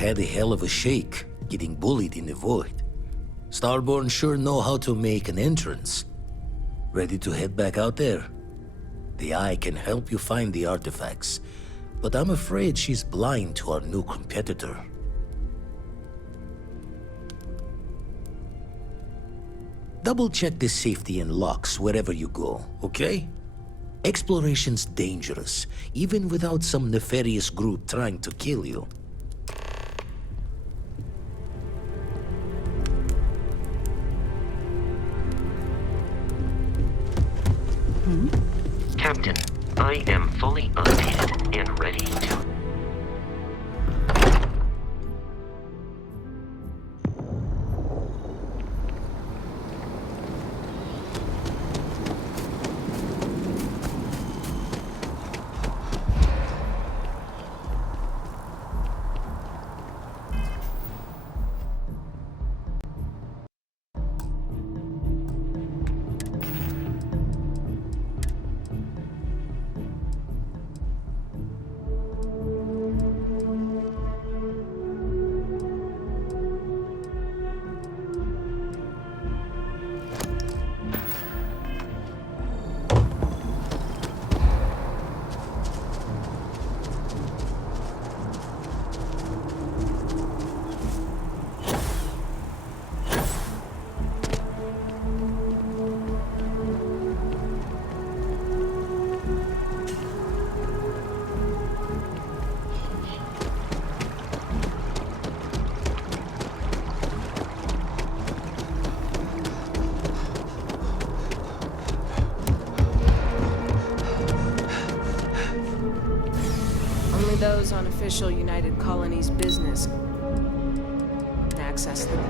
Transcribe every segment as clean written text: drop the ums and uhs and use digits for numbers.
had a hell of a shake, getting bullied in the void. Starborn sure know how to make an entrance. Ready to head back out there? The Eye can help you find the artifacts, but I'm afraid she's blind to our new competitor. Double-check the safety and locks wherever you go, okay? Exploration's dangerous, even without some nefarious group trying to kill you. Captain, I am fully updated and ready to... Those on official United Colonies business can access them.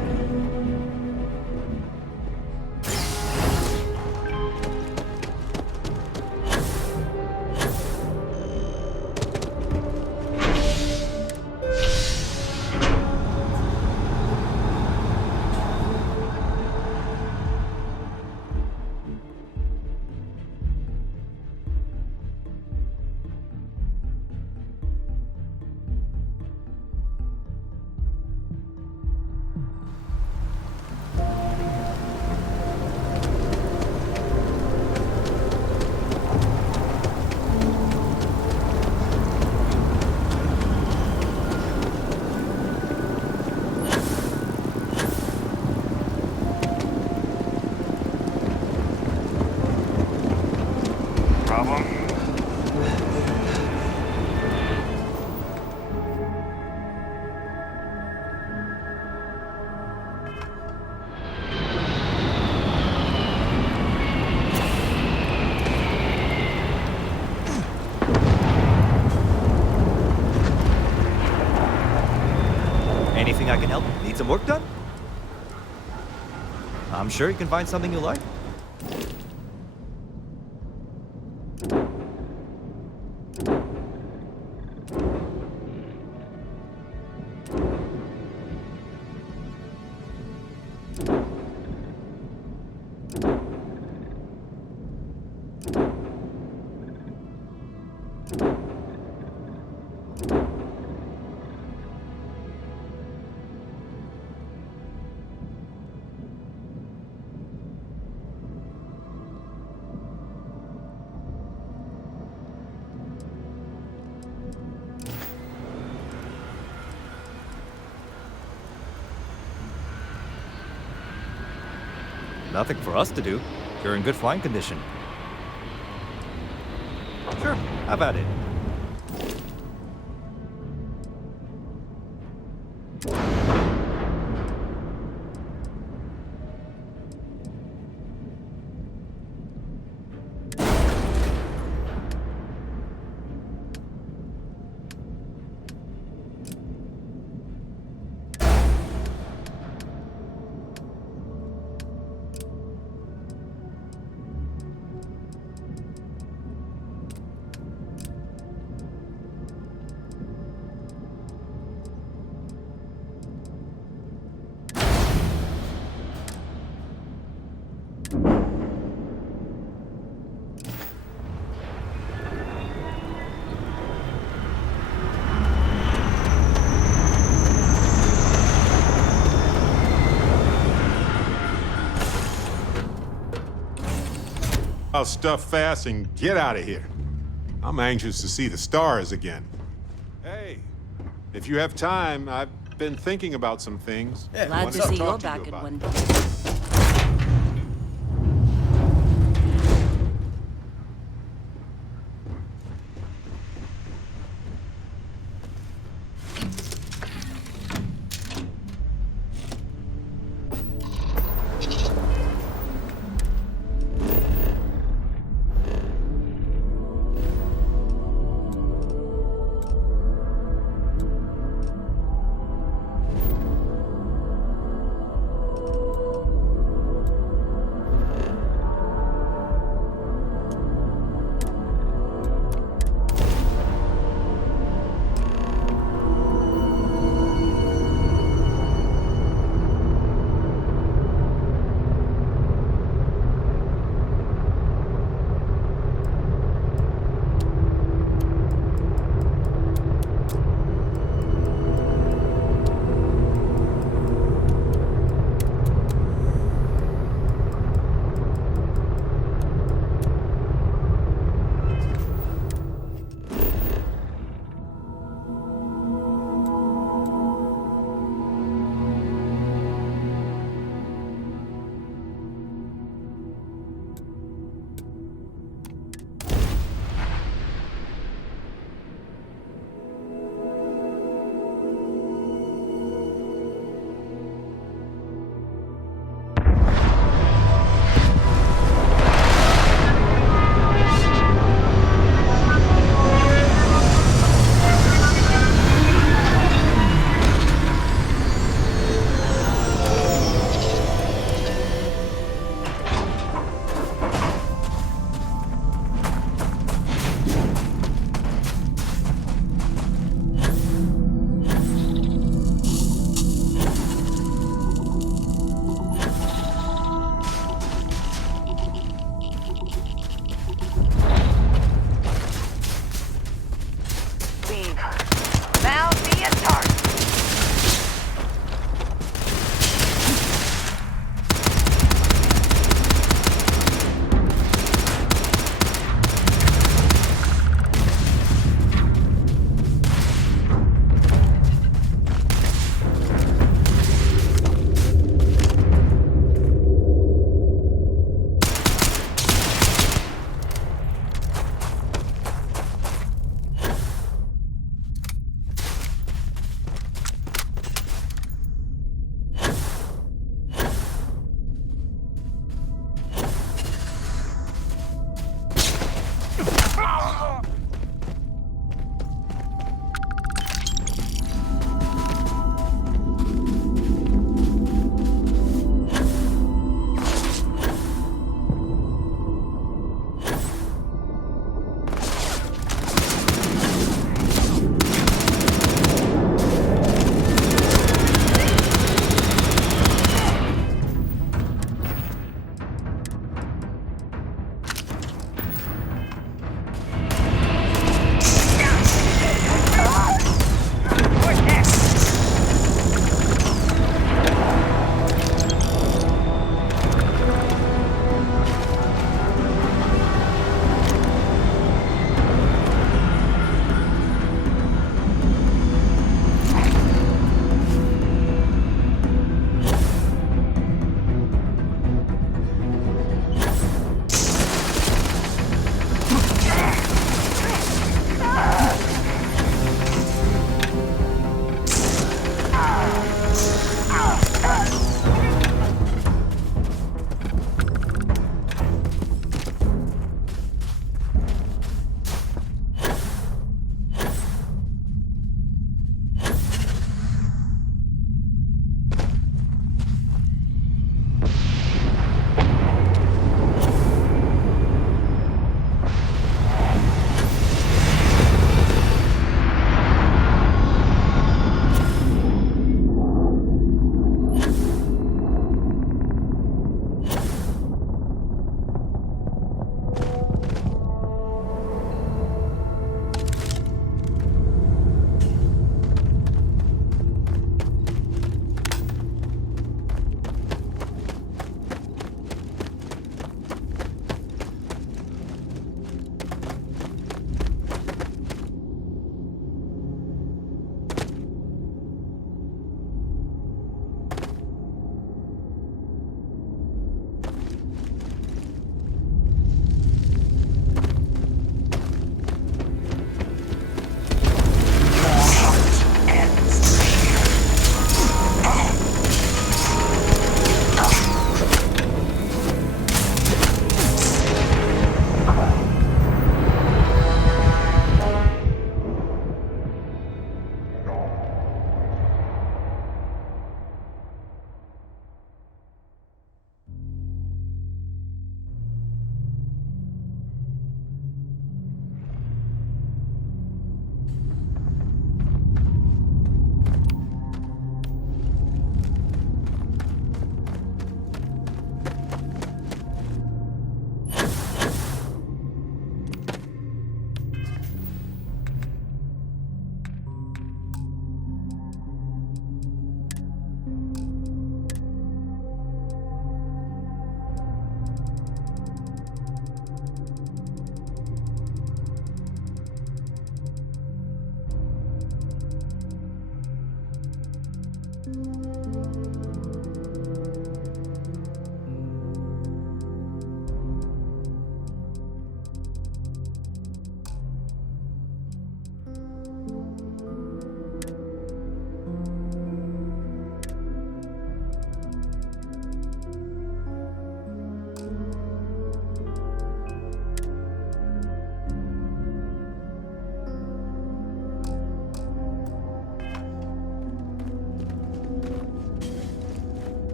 Anything I can help? Need some work done? I'm sure you can find something you like. Nothing for us to do. You're in good flying condition. Sure, have at it. house stuff fast and get out of here. I'm anxious to see the stars again. Hey, if you have time, I've been thinking about some things. Yeah, Glad Wanted to see talk you're to you back in about one it. piece.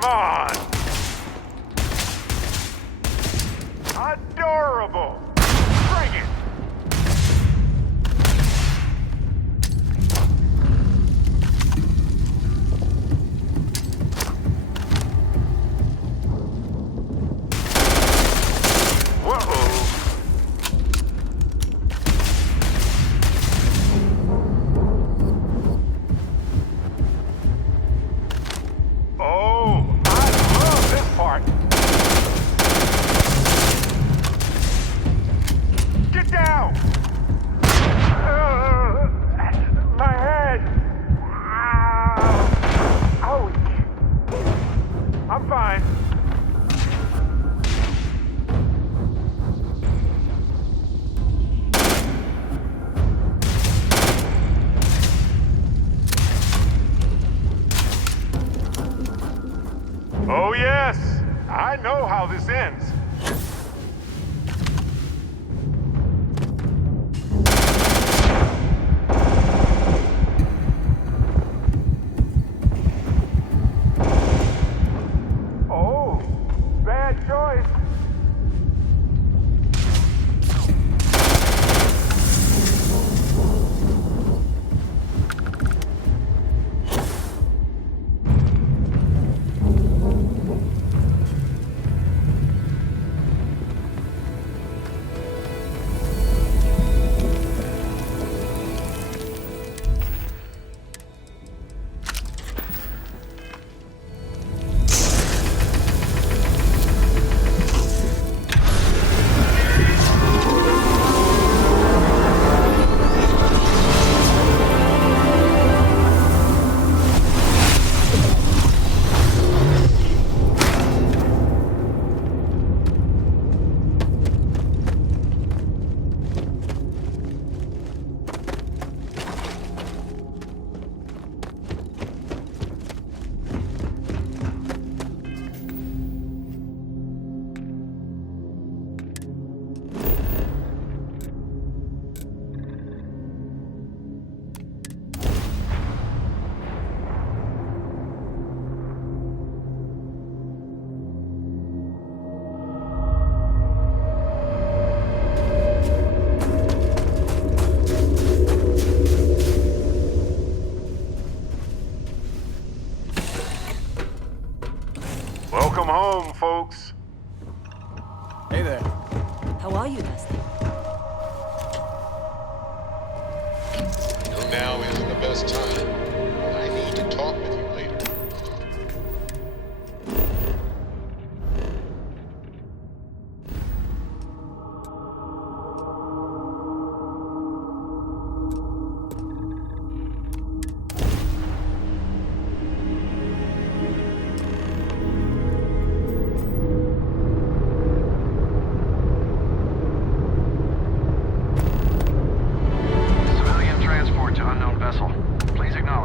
Come on! Adorable! Bring it! Whoa! Oh, I love this part! Get down! My head! Ouch! I'm fine. Oh yes! I know how this ends. Oh, bad choice. Welcome home, folks. Hey there. How are you, Dusty? Now isn't the best time. I need to talk with you later. Civilian transport to unknown vessel. Please acknowledge.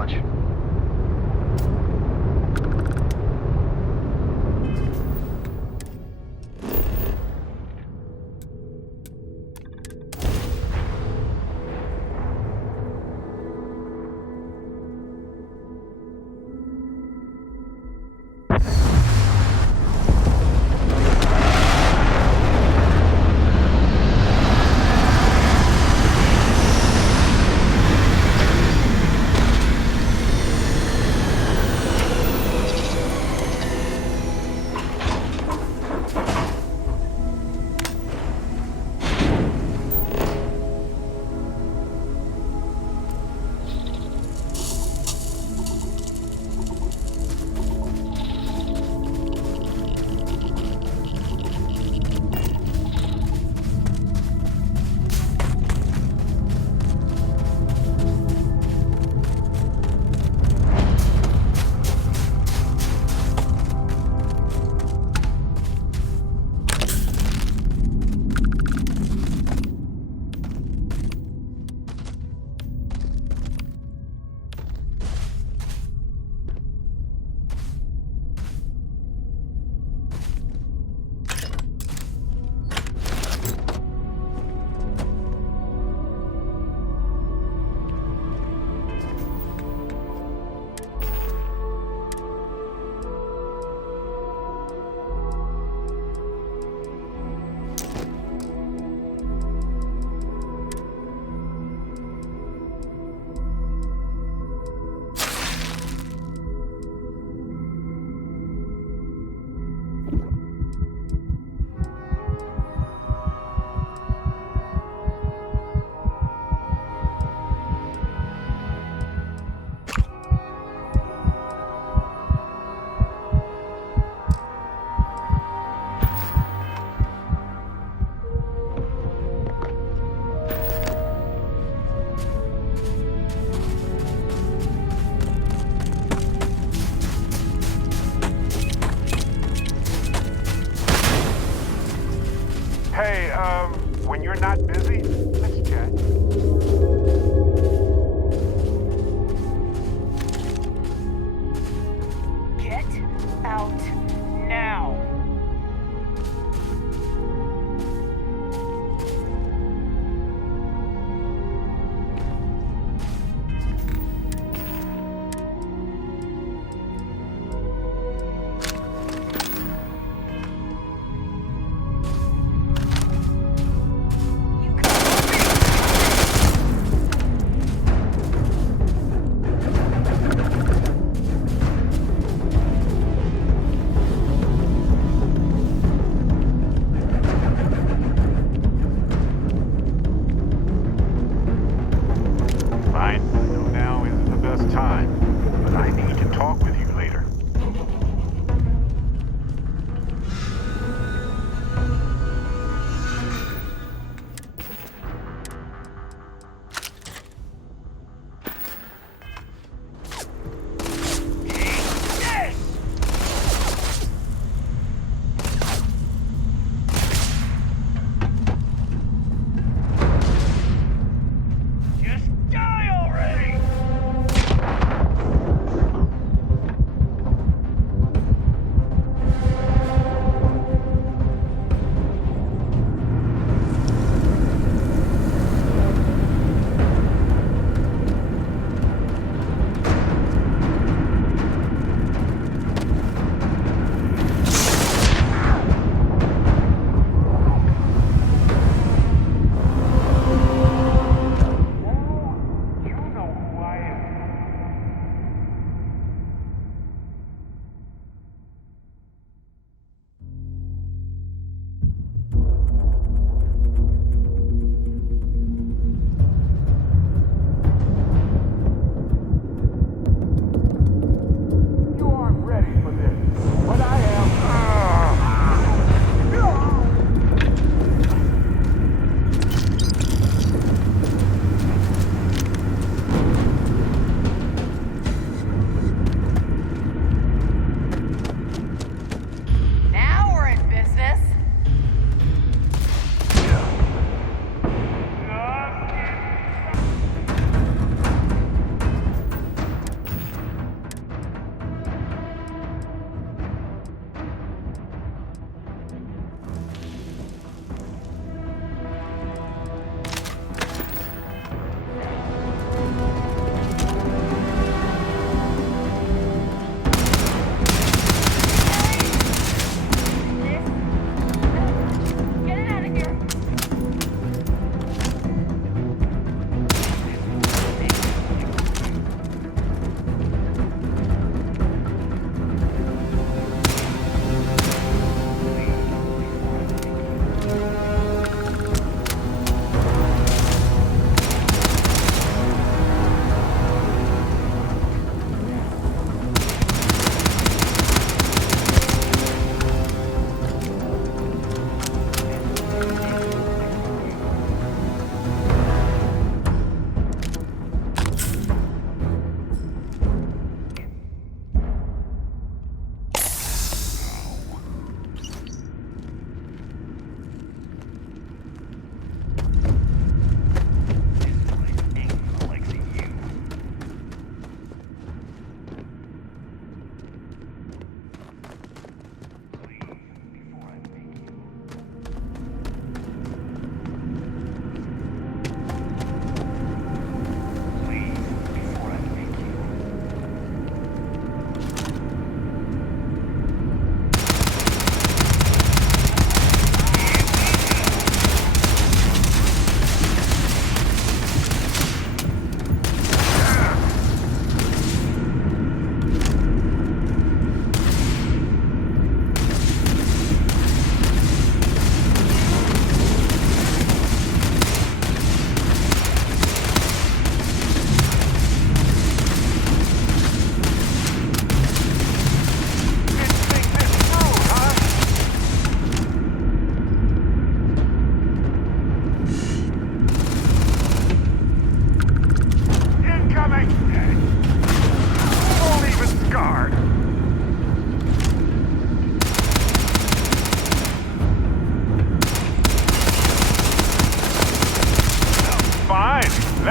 when you're not busy, let's chat. Get out now.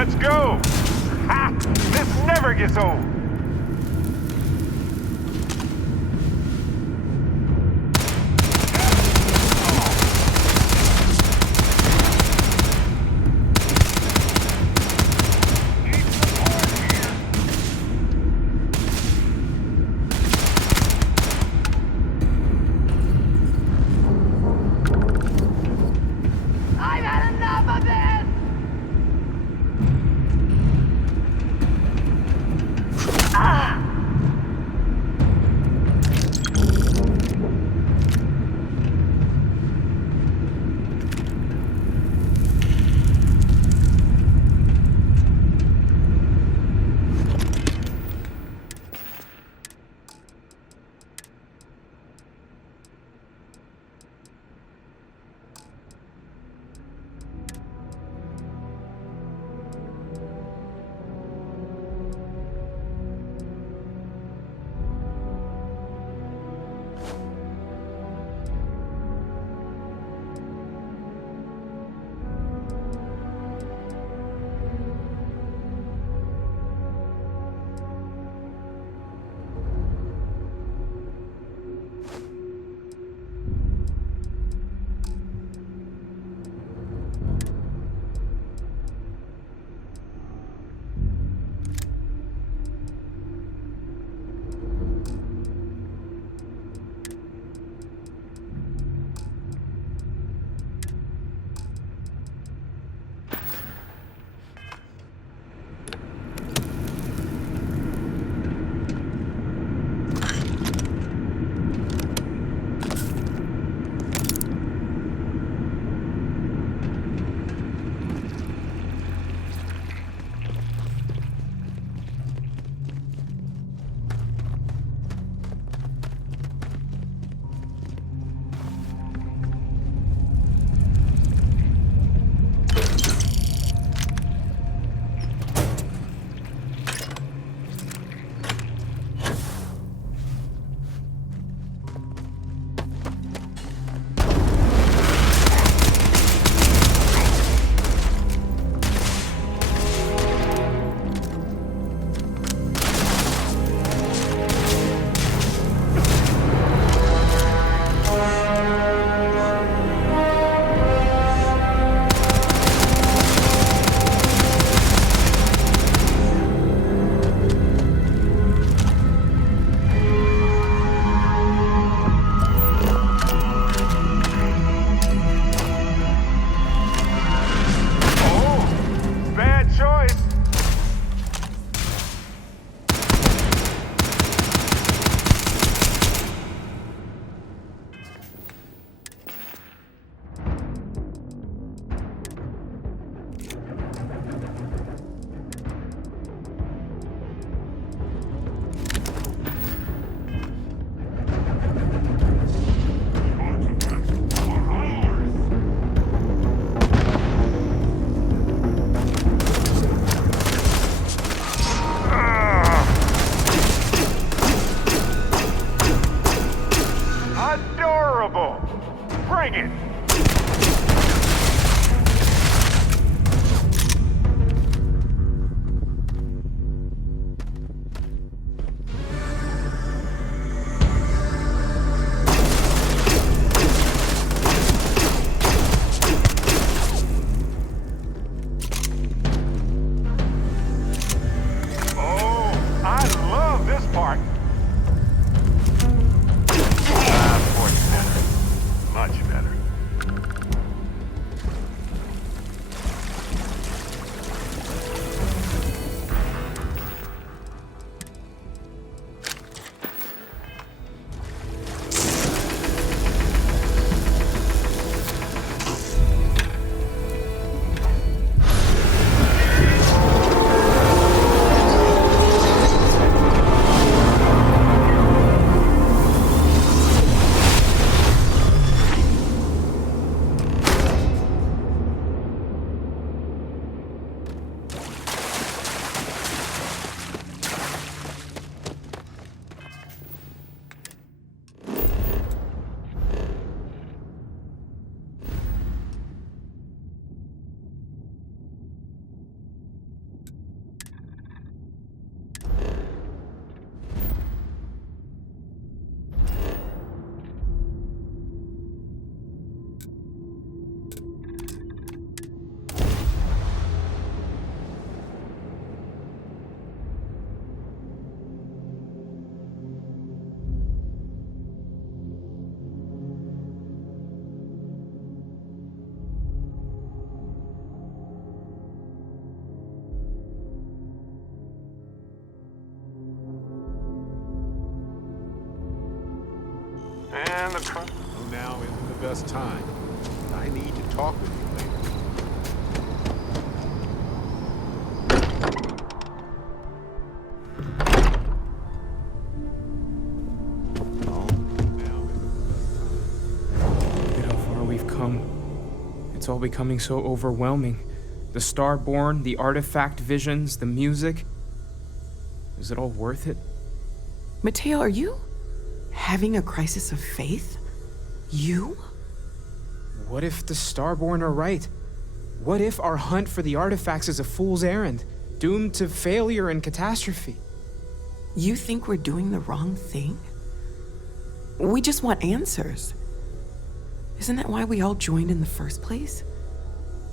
Let's go! Ha! This never gets old! Much better. And the truck. So now isn't the best time. I need to talk with you later. Look at how far we've come. It's all becoming so overwhelming. The Starborn, the artifact visions, the music. Is it all worth it? Mateo, are you having a crisis of faith? You? What if the Starborn are right? What if our hunt for the artifacts is a fool's errand, doomed to failure and catastrophe? You think we're doing the wrong thing? We just want answers. Isn't that why we all joined in the first place?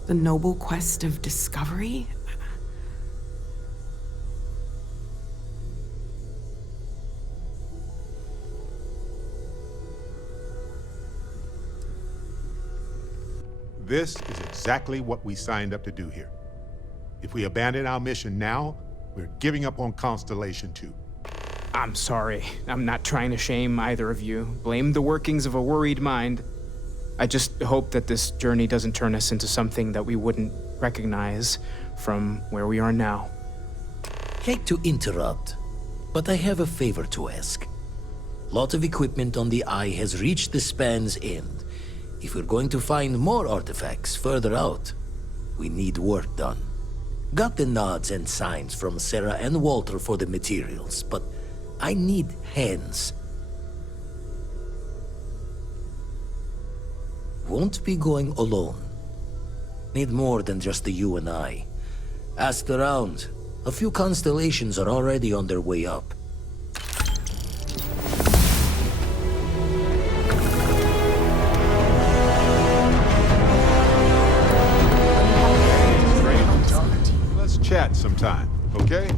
The noble quest of discovery? This is exactly what we signed up to do here. If we abandon our mission now, we're giving up on Constellation too. I'm sorry. I'm not trying to shame either of you. Blame the workings of a worried mind. I just hope that this journey doesn't turn us into something that we wouldn't recognize from where we are now. Hate to interrupt, but I have a favor to ask. Lot of equipment on the Eye has reached the span's end. If we're going to find more artifacts further out, we need work done. Got the nods and signs from Sarah and Walter for the materials, but I need hands. Won't be going alone. Need more than just the you and I. Asked around. A few constellations are already on their way up. Let's chat sometime, okay?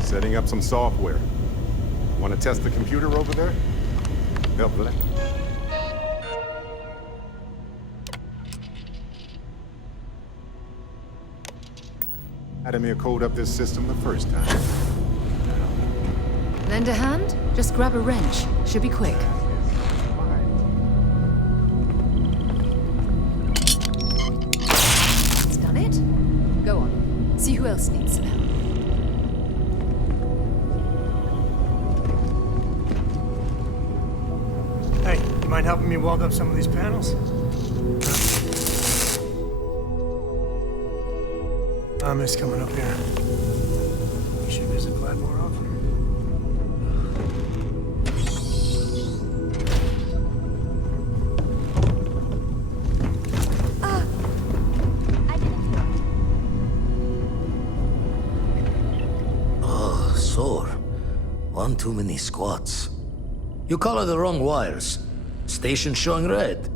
Setting up some software. Want to test the computer over there? Helpful. Adamir code up this system the first time. Lend a hand? Just grab a wrench. Should be quick. It's done it? Go on. See who else needs some help. Hey, you mind helping me walk up some of these panels? I miss coming up here. You should visit Plaid more often. Oh, sore. One too many squats. You color the wrong wires. Station showing red.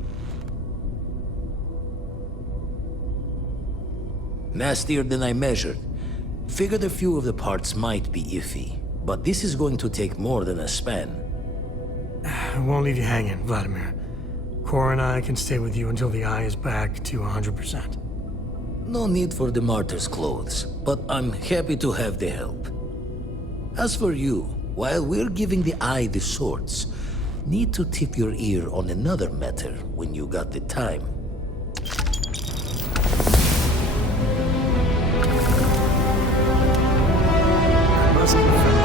Nastier than I measured. Figured a few of the parts might be iffy, but this is going to take more than a span. I won't leave you hanging, Vladimir. Cora and I can stay with you until the eye is back to 100%. No need for the martyr's clothes, but I'm happy to have the help. As for you, while we're giving the eye the swords, need to tip your ear on another matter when you got the time. I must confess.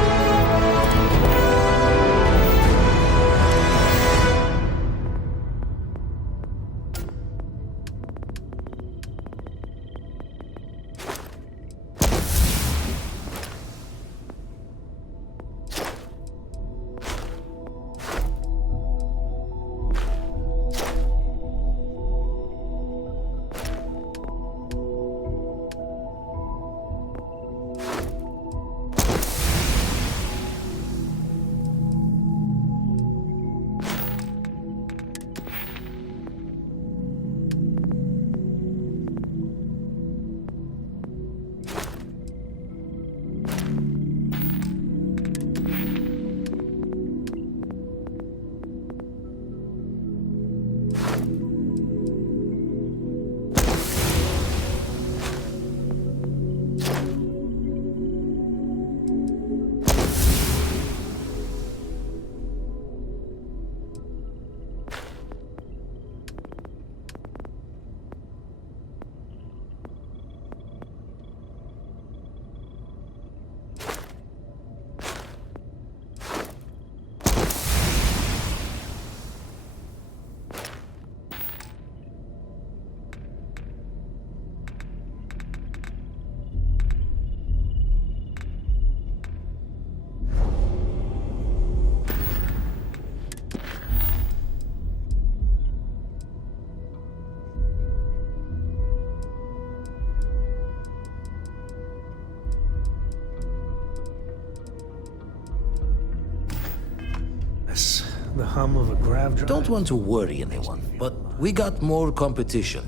The hum of a grav drive. Don't want to worry anyone, but we got more competition.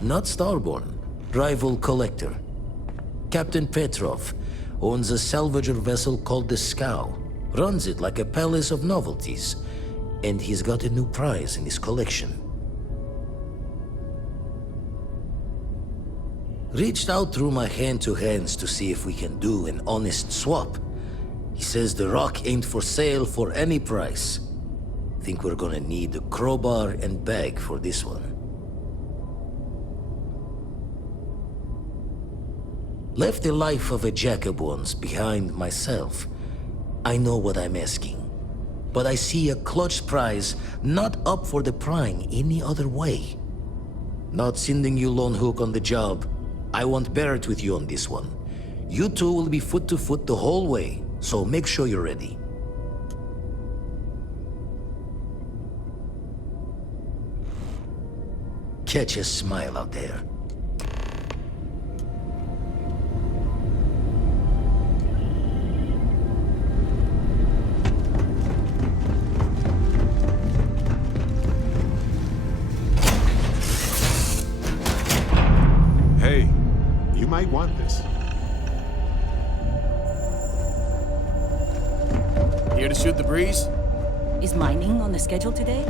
Not Starborn, rival collector. Captain Petrov owns a salvager vessel called the Scow. Runs it like a palace of novelties. And he's got a new prize in his collection. Reached out through my hand-to-hands to see if we can do an honest swap. He says the rock ain't for sale for any price. Think we're gonna need a crowbar and bag for this one. Left the life of a jacob once behind myself. I know what I'm asking. But I see a clutch prize not up for the prying any other way. Not sending you lone hook on the job. I won't bear it with you on this one. You two will be foot to foot the whole way, so make sure you're ready. Catch a smile out there. Hey, you might want this. Here to shoot the breeze? Is mining on the schedule today?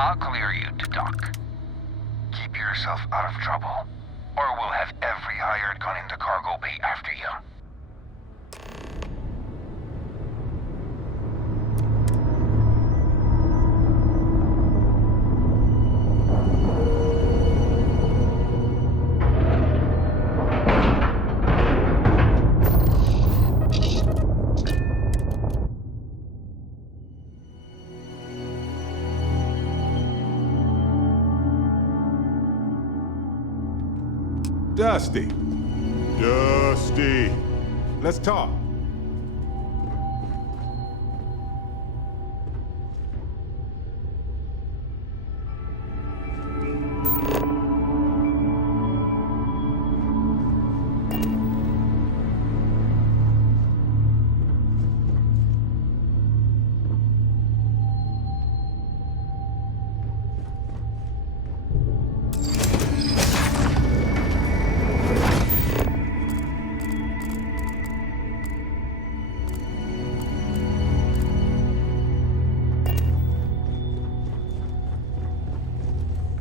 I'll clear you to dock. Keep yourself out of trouble, or we'll have every hired gun in the cargo bay after you. Dusty. Dusty. Let's talk.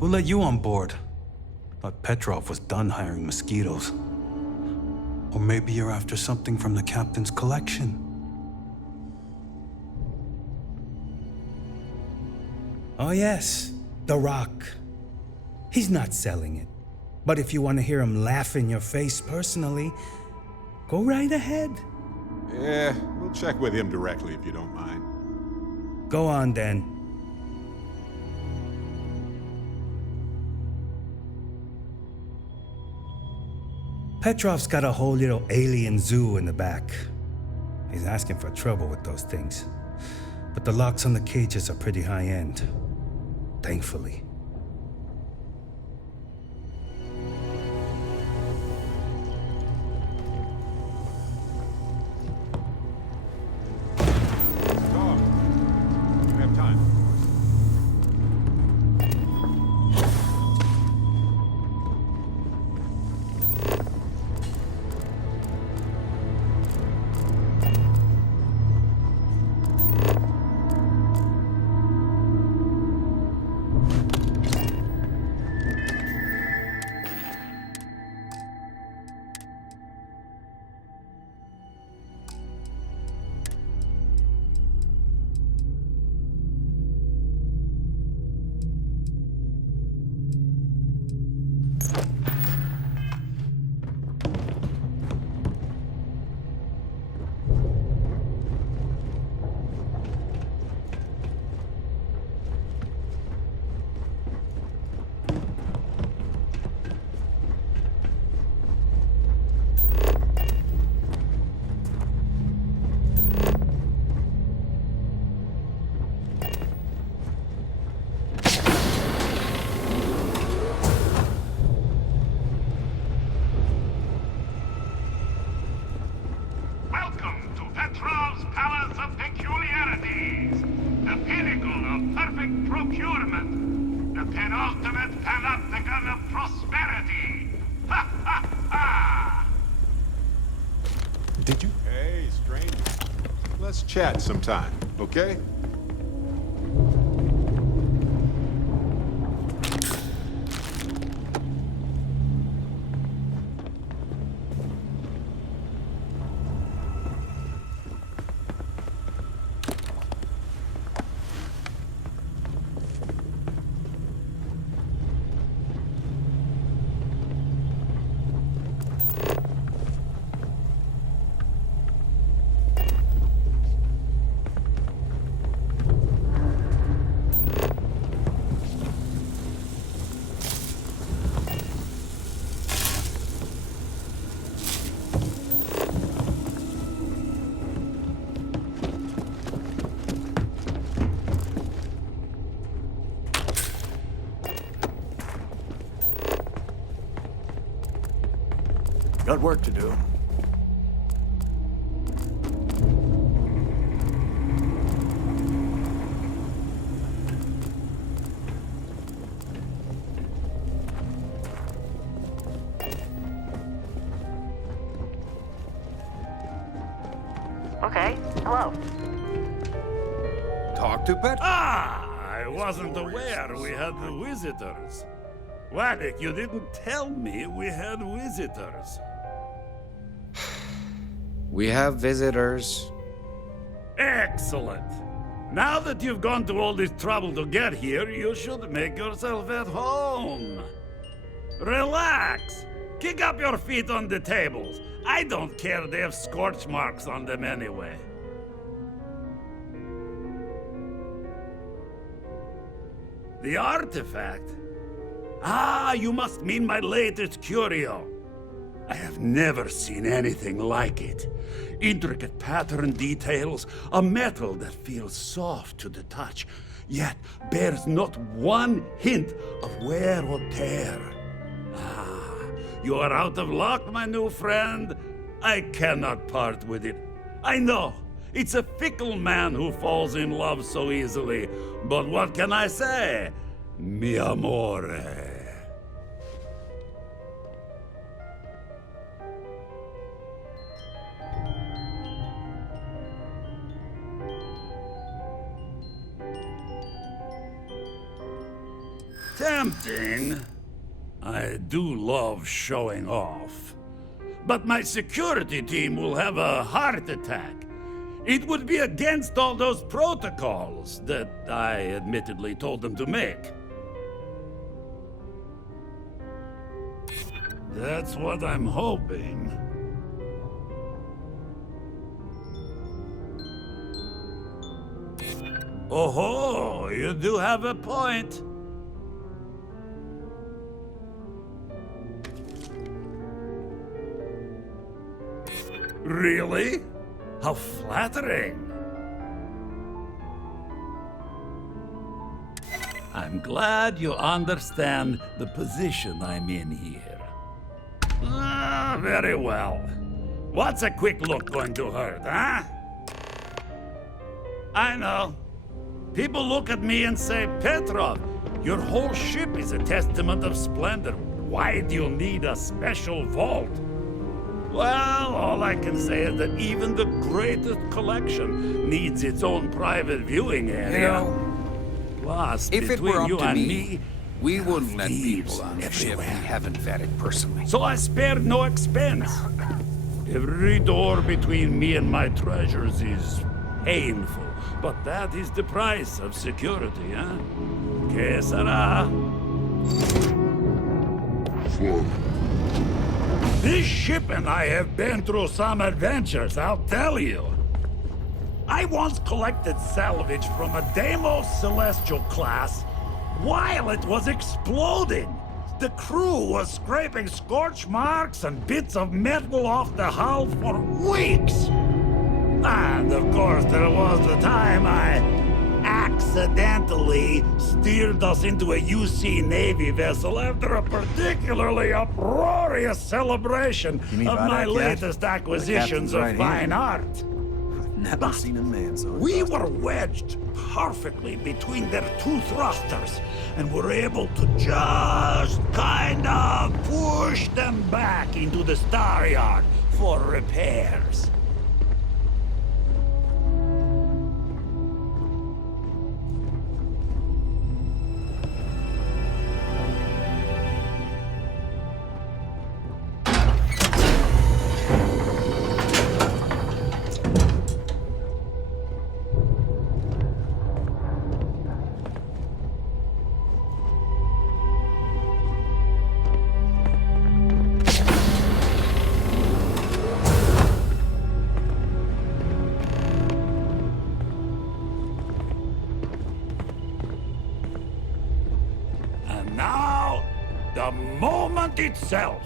Who let you on board? Thought Petrov was done hiring mosquitoes. Or maybe you're after something from the captain's collection. Oh yes, The Rock. He's not selling it. But if you want to hear him laugh in your face personally, go right ahead. Yeah, we'll check with him directly if you don't mind. Go on then. Petrov's got a whole little alien zoo in the back. He's asking for trouble with those things. But the locks on the cages are pretty high-end. Thankfully. We have time. The penultimate panopticon of prosperity! Ha ha ha! Did you? Hey, stranger. Let's chat sometime, okay? Got work to do. Okay, hello. Talk to Pet? I wasn't aware we had visitors. Waddick, you didn't tell me we had visitors. We have visitors. Excellent. Now that you've gone to all this trouble to get here, you should make yourself at home. Relax. Kick up your feet on the tables. I don't care they have scorch marks on them anyway. The artifact? You must mean my latest curio. I have never seen anything like it. Intricate pattern details, a metal that feels soft to the touch, yet bears not one hint of wear or tear. You are out of luck, my new friend. I cannot part with it. I know, it's a fickle man who falls in love so easily, but what can I say? Mi amore. Tempting. I do love showing off. But my security team will have a heart attack. It would be against all those protocols that I admittedly told them to make. That's what I'm hoping. Oh, you do have a point. Really? How flattering. I'm glad you understand the position I'm in here. Very well. What's a quick look going to hurt, huh? I know. People look at me and say, Petrov, your whole ship is a testament of splendor. Why do you need a special vault? Well, all I can say is that even the greatest collection needs its own private viewing area. Plus, if it between were up you to and me, we wouldn't let people on the ship we haven't vetted personally. So I spared no expense. Every door between me and my treasures is painful, but that is the price of security, huh? Que sera? This ship and I have been through some adventures, I'll tell you. I once collected salvage from a Deimos Celestial class while it was exploding. The crew was scraping scorch marks and bits of metal off the hull for weeks. And of course, there was the time I accidentally steered us into a UC Navy vessel after a particularly uproarious celebration of my latest acquisitions of fine art. Never seen a man so we were wedged perfectly between their two thrusters and were able to just kind of push them back into the star yard for repairs. Now, the moment itself.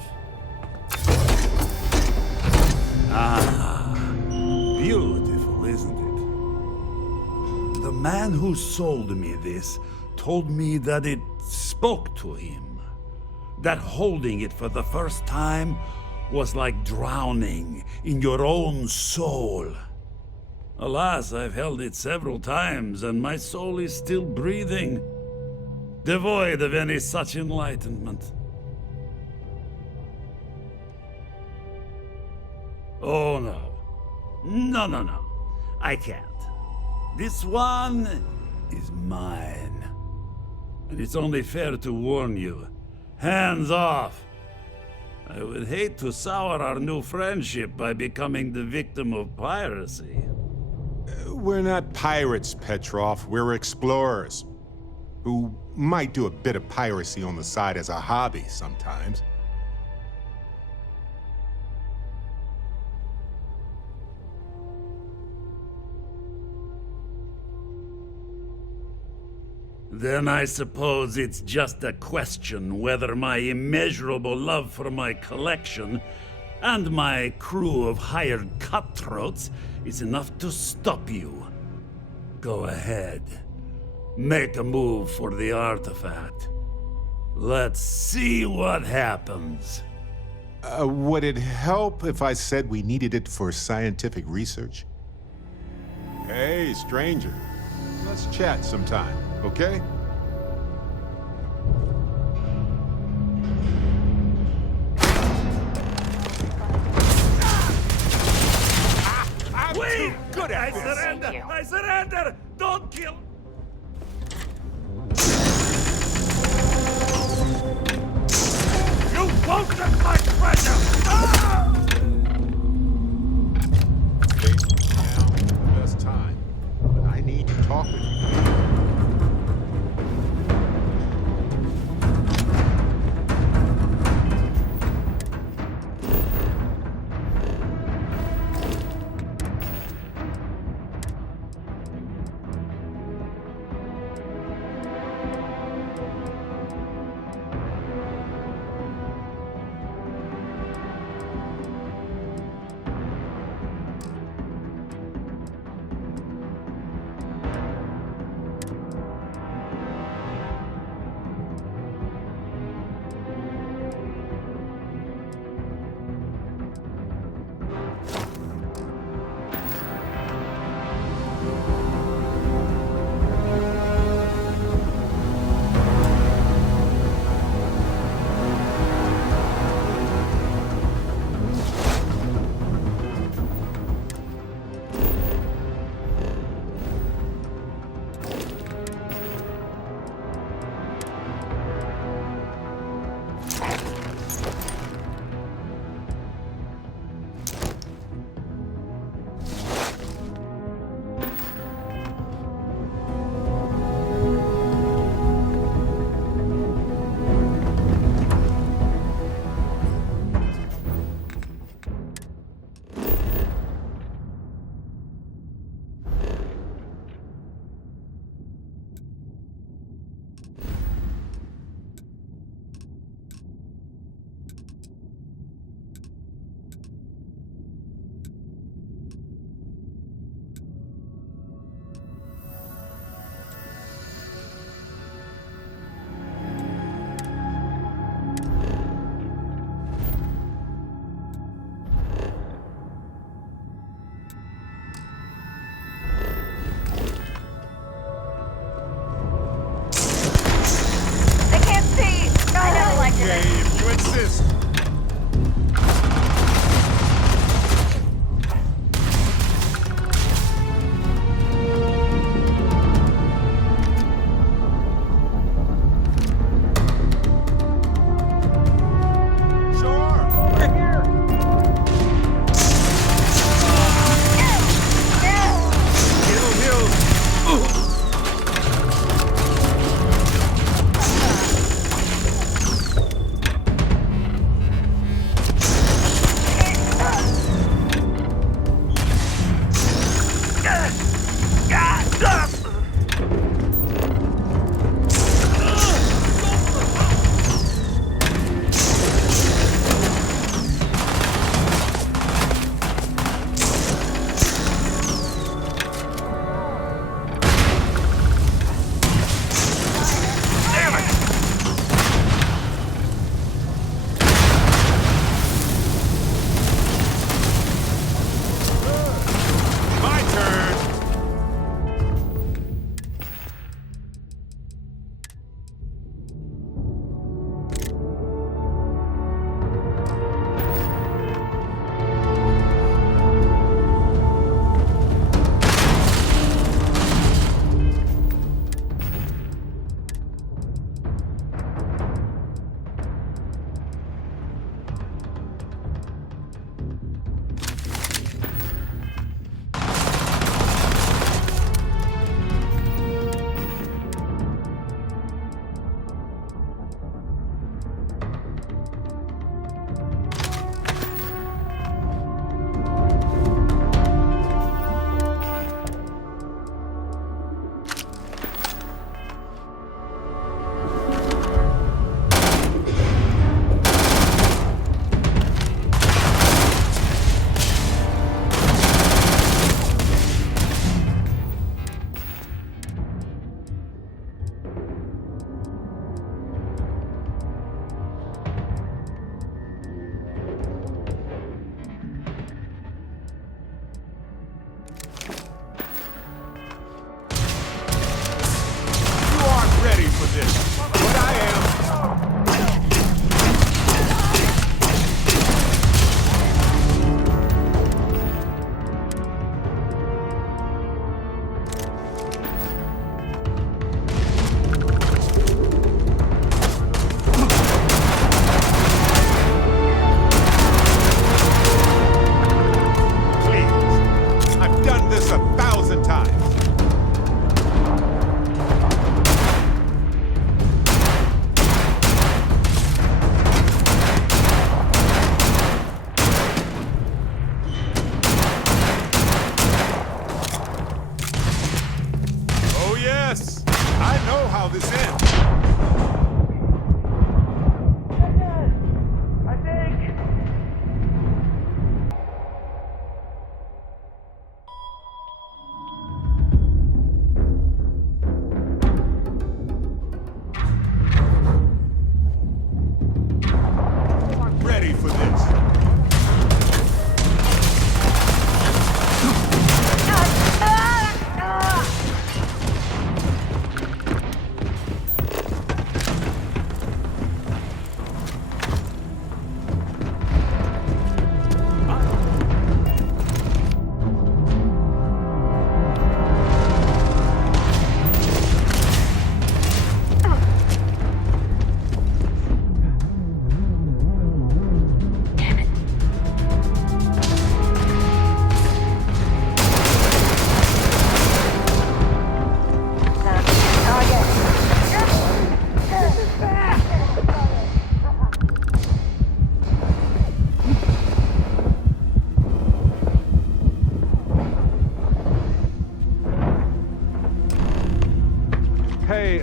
Ah, beautiful, isn't it? The man who sold me this told me that it spoke to him. That holding it for the first time was like drowning in your own soul. Alas, I've held it several times, and my soul is still breathing, devoid of any such enlightenment. Oh no. No. I can't. This one is mine. And it's only fair to warn you. Hands off. I would hate to sour our new friendship by becoming the victim of piracy. We're not pirates, Petrov. We're explorers who might do a bit of piracy on the side as a hobby sometimes. Then I suppose it's just a question whether my immeasurable love for my collection and my crew of hired cutthroats is enough to stop you. Go ahead. Make a move for the artifact. Let's see what happens. Would it help if I said we needed it for scientific research? Hey, stranger. Let's chat sometime, okay? Wait! Good, I surrender! I surrender! Don't kill! You won't get my treasure! Ah! Now, best time. But I need to talk with you.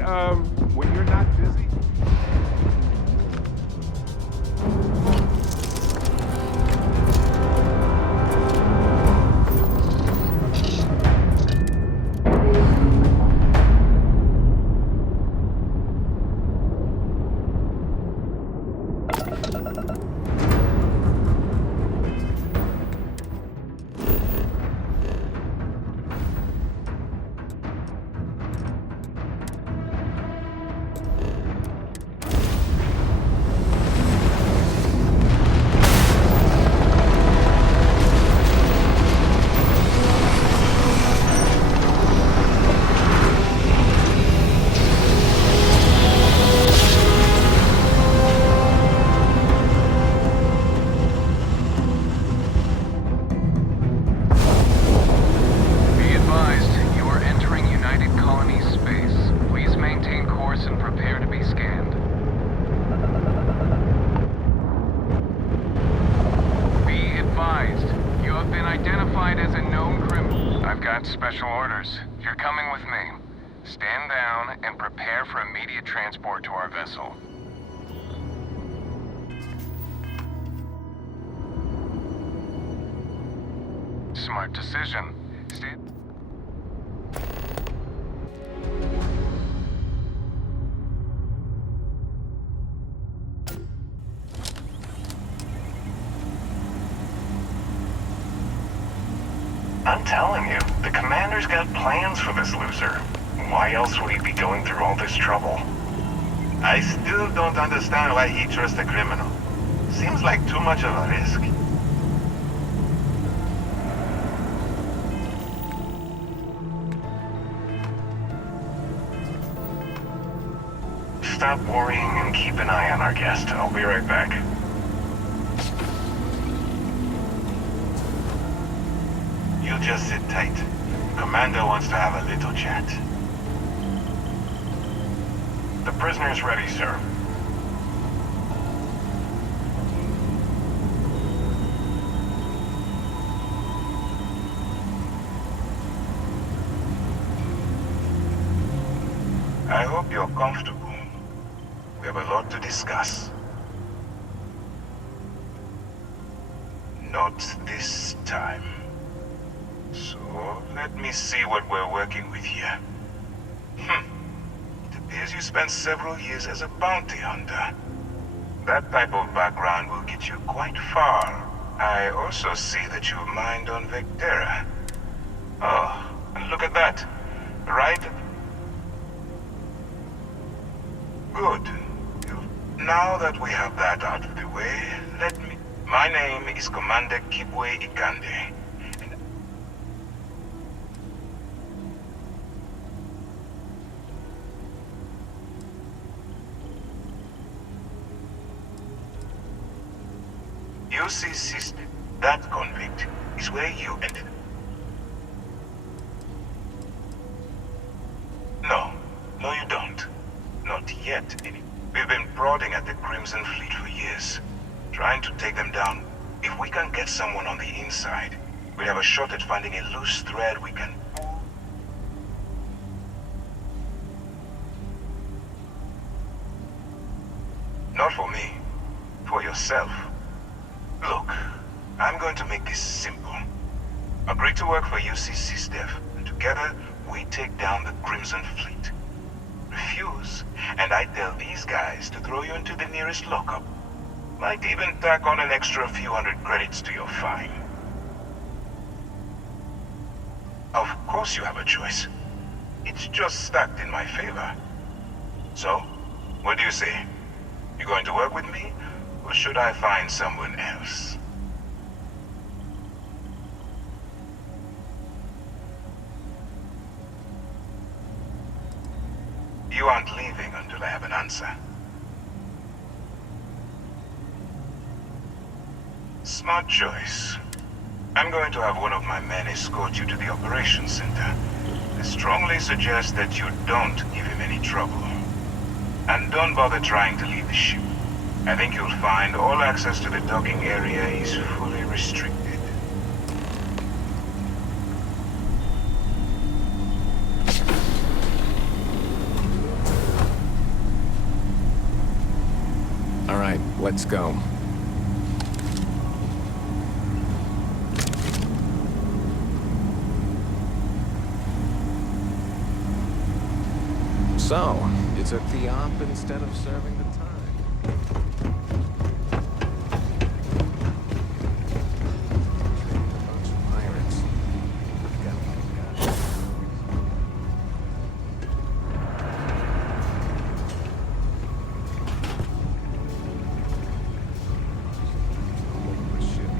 when you're not busy? Special orders. You're coming with me. Stand down and prepare for immediate transport to our vessel. Smart decision. Stand... I'm telling you, the commander's got plans for this loser. Why else would he be going through all this trouble? I still don't understand why he trusts a criminal. Seems like too much of a risk. Stop worrying and keep an eye on our guest. I'll be right back. You just sit tight. Commander wants to have a little chat. The prisoner's ready, sir. I hope you're comfortable. We have a lot to discuss. Not this time. So, let me see what we're working with here. It appears you spent several years as a bounty hunter. That type of background will get you quite far. I also see that you've mined on Vectera. Oh, and look at that. Right? Good. Now that we have that out of the way, let me... My name is Commander Kibwe Ikande. UC system. That convict is where you ended. No, you don't. Not yet, anyway. We've been prodding at the Crimson Fleet for years, trying to take them down. If we can get someone on the inside, we have a shot at finding a loose thread we can pull. Not for me. For yourself. Look, I'm going to make this simple. Agree to work for UCC Steph, and together we take down the Crimson Fleet. Refuse, and I tell these guys to throw you into the nearest lockup. Might even tack on an extra few hundred credits to your fine. Of course you have a choice. It's just stacked in my favor. So, what do you say? You going to work with me? Or should I find someone else? You aren't leaving until I have an answer. Smart choice. I'm going to have one of my men escort you to the operations center. I strongly suggest that you don't give him any trouble. And don't bother trying to leave the ship. I think you'll find all access to the docking area is fully restricted. Let's go. So, you took the op instead of serving the time. Bunch of pirates. Got one guy. All over the ship.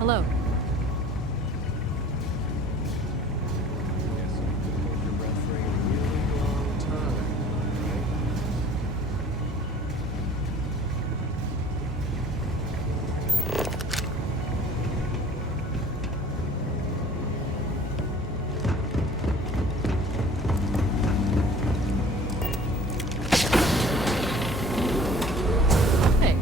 Hello. Guess you could hold your breath for a really long time, right? Hey.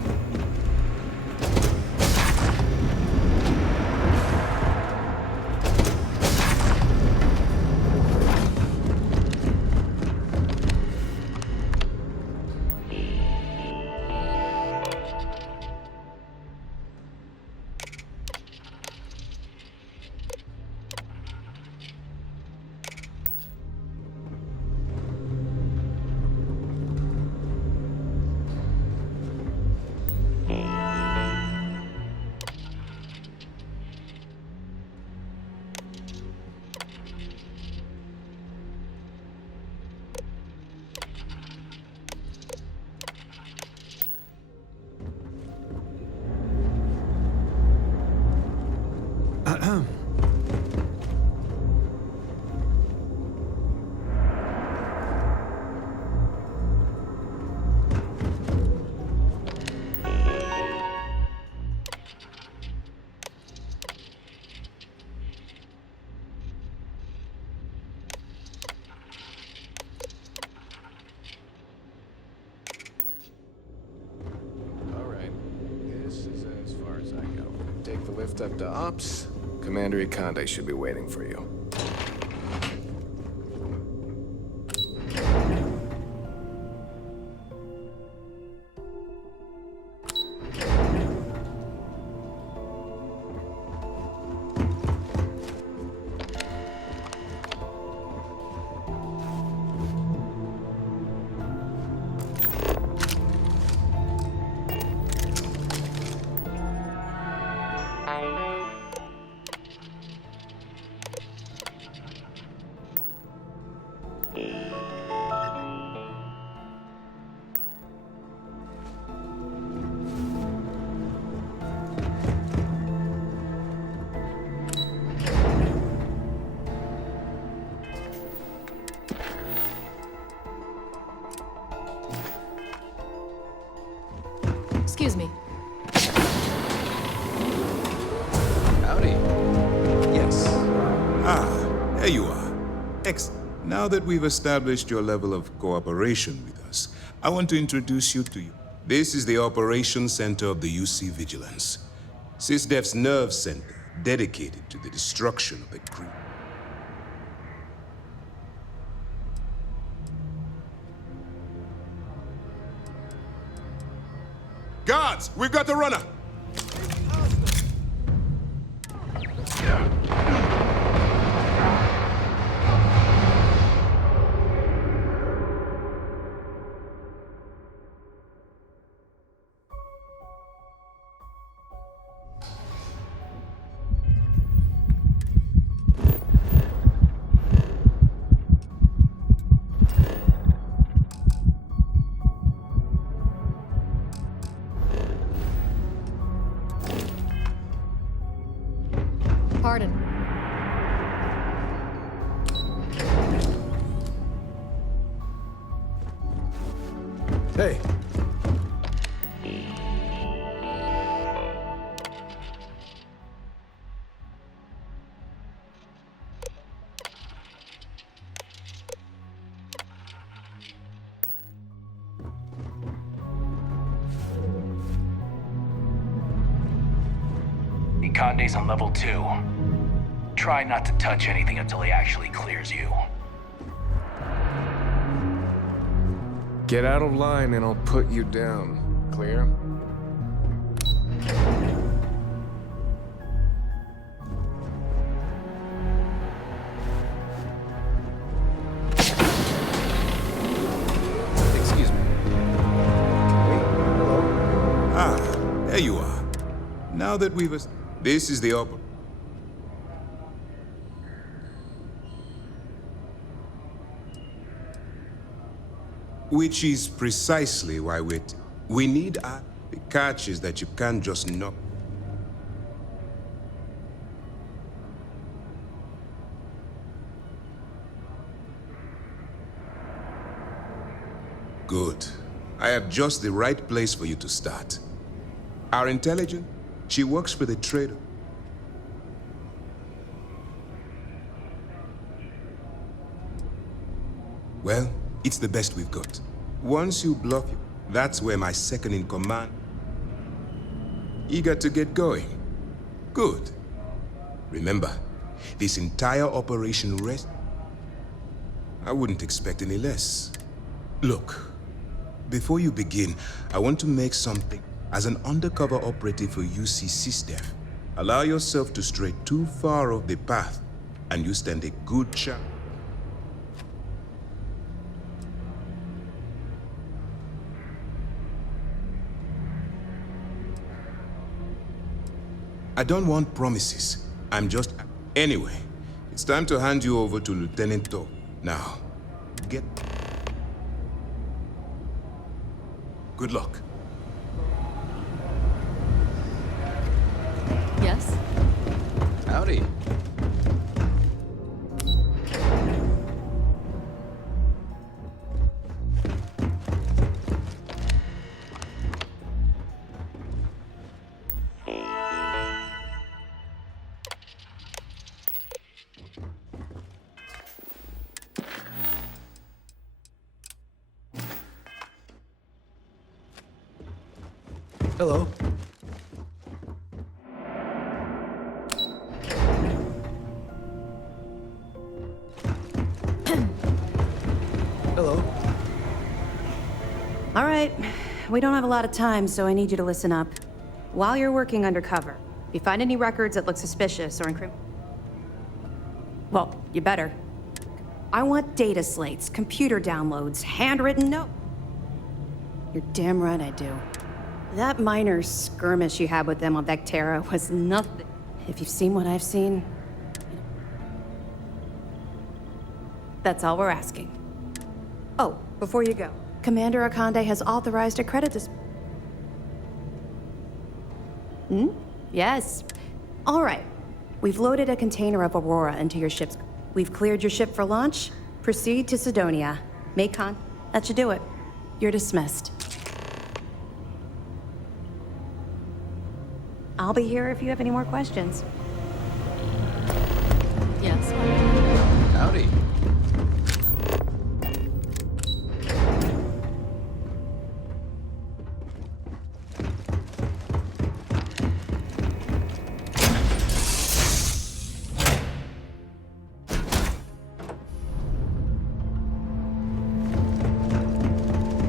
Take the lift up to Ops. Commander Ikande should be waiting for you. Excuse me. Howdy. Yes. Ah, there you are. Excellent. Now that we've established your level of cooperation with us, I want to introduce you to you. This is the Operations Center of the UC Vigilance. SysDef's nerve center, dedicated to the destruction of the crew. Guards, we've got the runner! Hey. Conde's on level 2. Try not to touch anything until he actually clears you. Get out of line and I'll put you down. Clear? Excuse me. Wait, hello? Ah, there you are. Now that we've... This is the Which is precisely why we need the catch is that you can't just knock. Good. I have just the right place for you to start. Our intelligence, she works for the trader. Well, it's the best we've got. Once you bluff, that's where my second in command. Eager to get going? Good. Remember, this entire operation rests. I wouldn't expect any less. Look, before you begin, I want to make something. As an undercover operative for UC system, allow yourself to stray too far off the path, and you stand a good chance. I don't want promises. I'm just... Anyway, it's time to hand you over to Lieutenant Toh. Now, get... Good luck. Yes? Howdy. Hello. Hello. All right. We don't have a lot of time, so I need you to listen up. While you're working undercover, if you find any records that look suspicious or well, you better. I want data slates, computer downloads, handwritten notes. You're damn right I do. That minor skirmish you had with them on Vectera was nothing. If you've seen what I've seen, that's all we're asking. Oh, before you go, Commander Akande has authorized a credit Yes. All right. We've loaded a container of Aurora into your ship's... We've cleared your ship for launch. Proceed to Sidonia. That should do it. You're dismissed. I'll be here if you have any more questions. Yes. Howdy.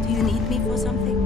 Do you need me for something?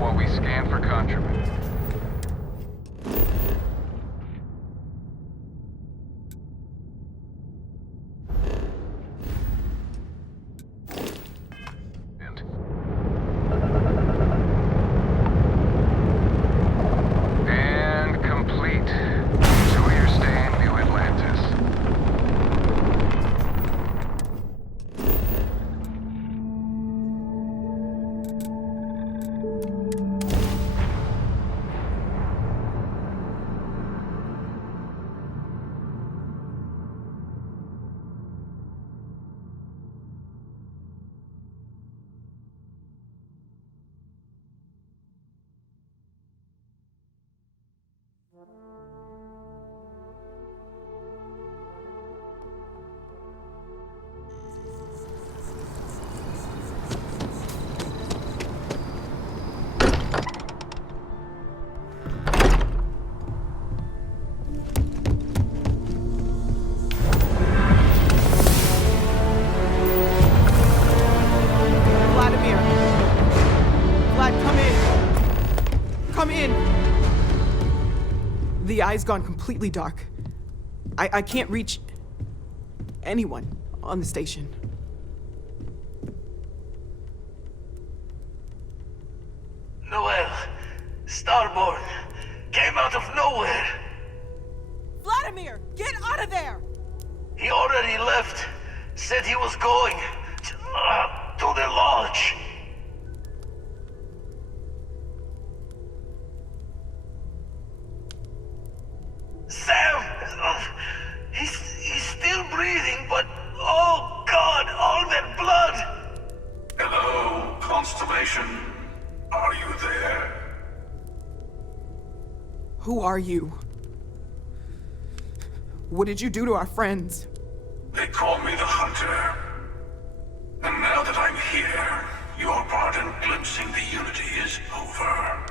while we scan for contraband. And complete. Enjoy your stay in New Atlantis. The eye's gone completely dark. I can't reach anyone on the station. Noel, Starborn, came out of nowhere. Vladimir, get out of there! He already left. Said he was going to the lodge. Sam! He's still breathing, but oh God, all that blood! Hello, Constellation. Are you there? Who are you? What did you do to our friends? They call me the Hunter. And now that I'm here, your part in glimpsing the Unity is over.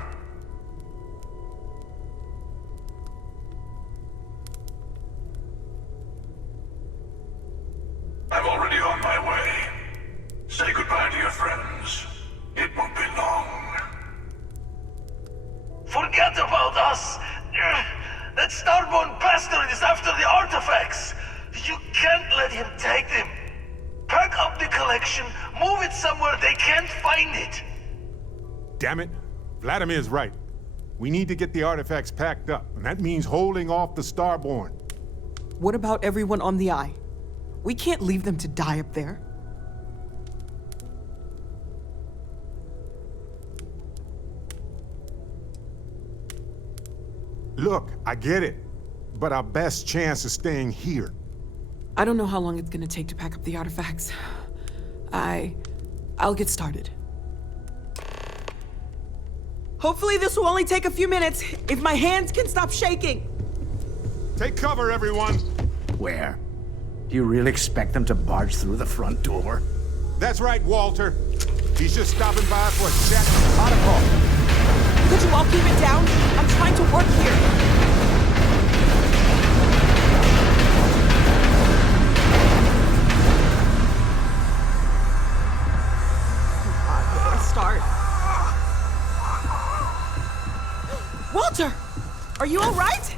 I'm already on my way. Say goodbye to your friends. It won't be long. Forget about us! That Starborn bastard is after the artifacts! You can't let him take them! Pack up the collection, move it somewhere they can't find it! Damn it. Vladimir's right. We need to get the artifacts packed up, and that means holding off the Starborn. What about everyone on the Eye? We can't leave them to die up there. Look, I get it, but our best chance is staying here. I don't know how long it's gonna take to pack up the artifacts. I'll get started. Hopefully this will only take a few minutes, if my hands can stop shaking. Take cover, everyone. Where? Do you really expect them to barge through the front door? That's right, Walter. He's just stopping by for a chat with the protocol. Could you all keep it down? I'm trying to work here. Start. Walter! Are you all right?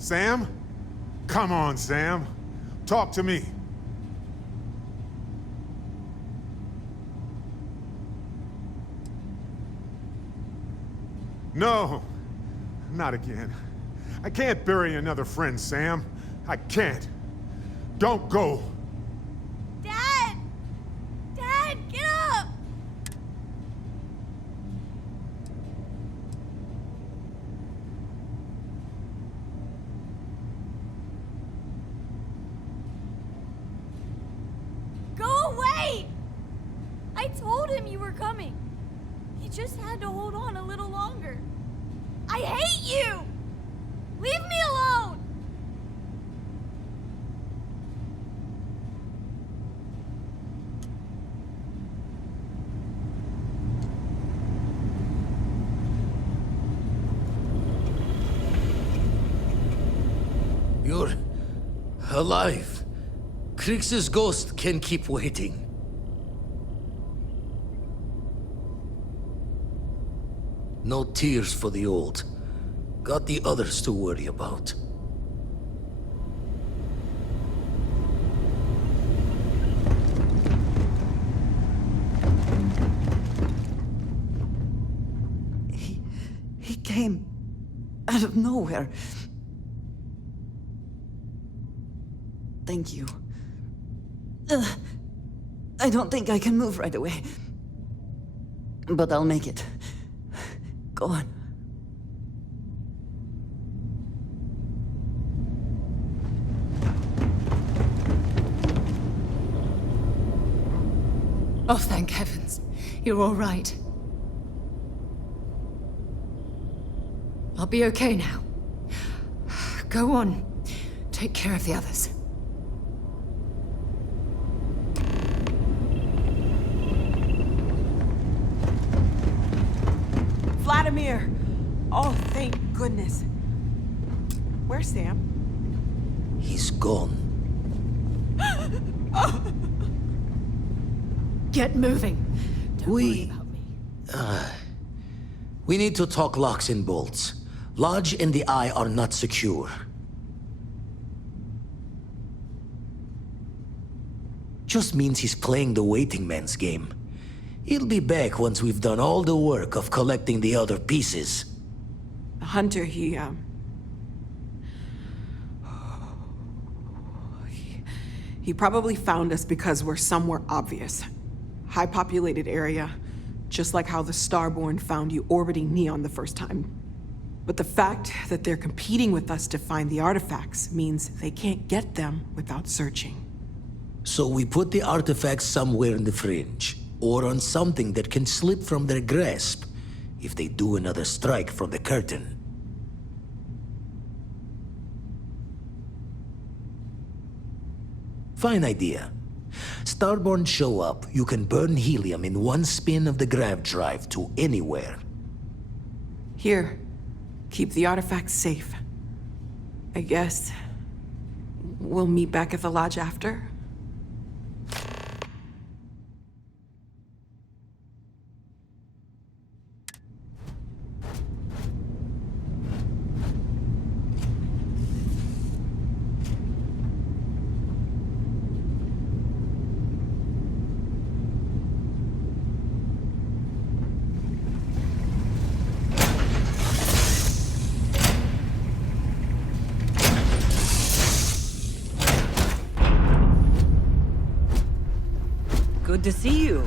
Sam? Come on, Sam. Talk to me. No, not again. I can't bury another friend, Sam. I can't. Don't go. Dad! Dad, get up! Go away! I told him you were coming. He just had to hold on a little longer. I hate you! Leave me alone! You're alive. Krix's ghost can keep waiting. No tears for the old. Got the others to worry about. He came out of nowhere. Thank you. I don't think I can move right away. But I'll make it. Go on. Oh, thank heavens. You're all right. I'll be okay now. Go on. Take care of the others. Vladimir! Oh, thank goodness. Where's Sam? He's gone. Get moving. We need to talk locks and bolts. Lodge and the Eye are not secure. Just means he's playing the waiting man's game. He'll be back once we've done all the work of collecting the other pieces. Hunter, he probably found us because we're somewhere obvious. High-populated area, just like how the Starborn found you orbiting Neon the first time. But the fact that they're competing with us to find the artifacts means they can't get them without searching. So we put the artifacts somewhere in the fringe, or on something that can slip from their grasp if they do another strike from the curtain. Fine idea. Starborn show up, you can burn helium in one spin of the grav drive to anywhere. Here, keep the artifacts safe. I guess we'll meet back at the lodge after? Good to see you.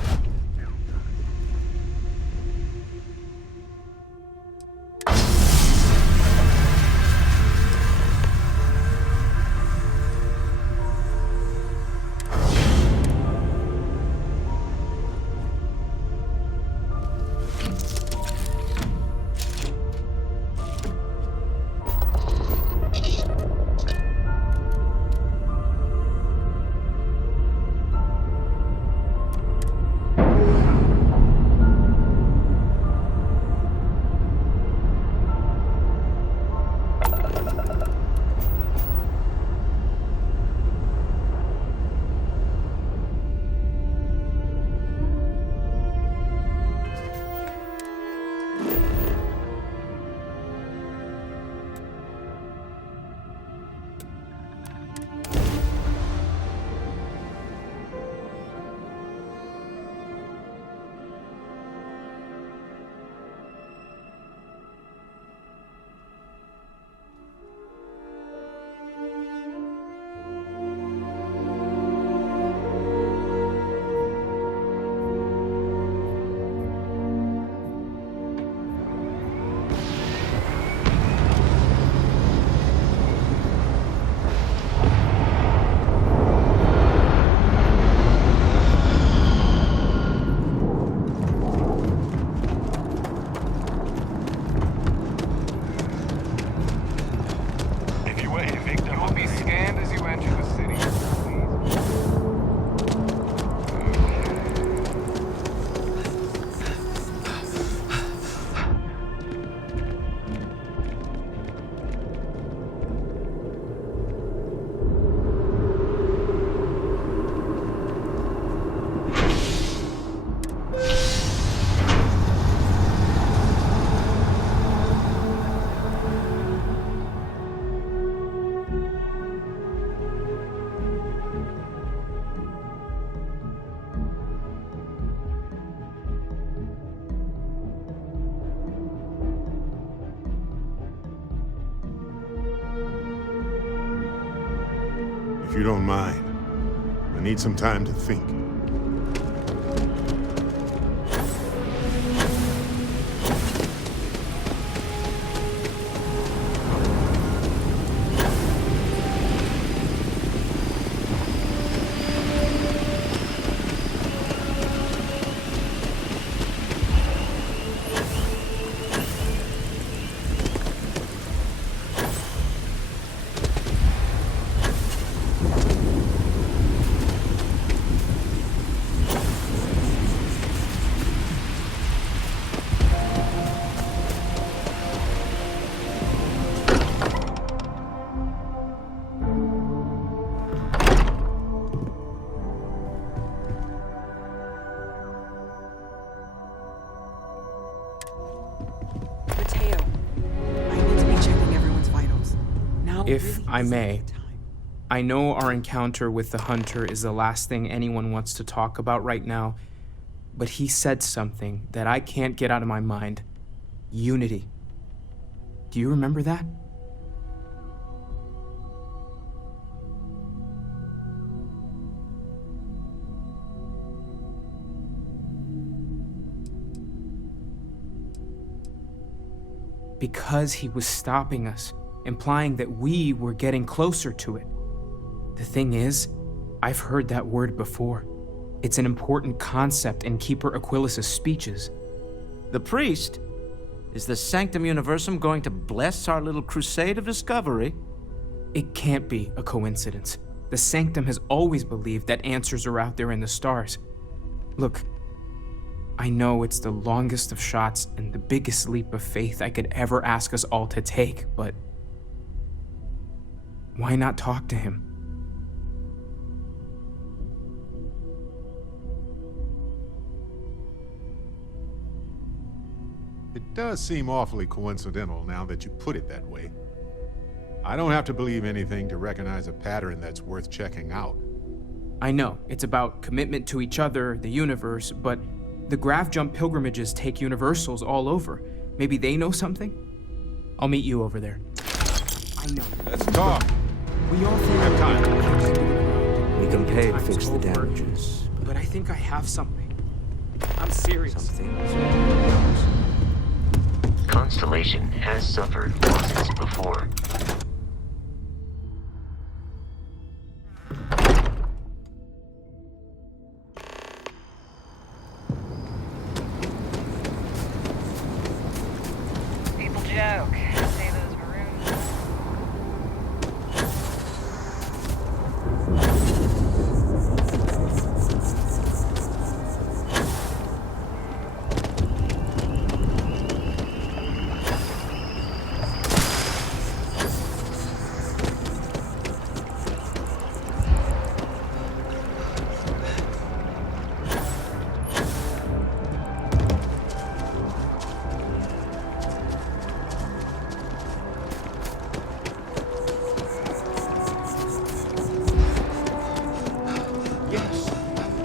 If you don't mind, I need some time to think. If I may, I know our encounter with the Hunter is the last thing anyone wants to talk about right now, but he said something that I can't get out of my mind. Unity. Do you remember that? Because he was stopping us, implying that we were getting closer to it. The thing is, I've heard that word before. It's an important concept in Keeper Aquilas's speeches. The priest? Is the Sanctum Universum going to bless our little crusade of discovery? It can't be a coincidence. The Sanctum has always believed that answers are out there in the stars. Look, I know it's the longest of shots and the biggest leap of faith I could ever ask us all to take, but why not talk to him? It does seem awfully coincidental now that you put it that way. I don't have to believe anything to recognize a pattern that's worth checking out. I know, it's about commitment to each other, the universe, but the Graph Jump pilgrimages take universals all over. Maybe they know something? I'll meet you over there. I know. Let's talk. We all think have time. We can pay to fix the damages. But I think I have something. I'm serious. Constellation has suffered losses before. People joke. Say those maroons.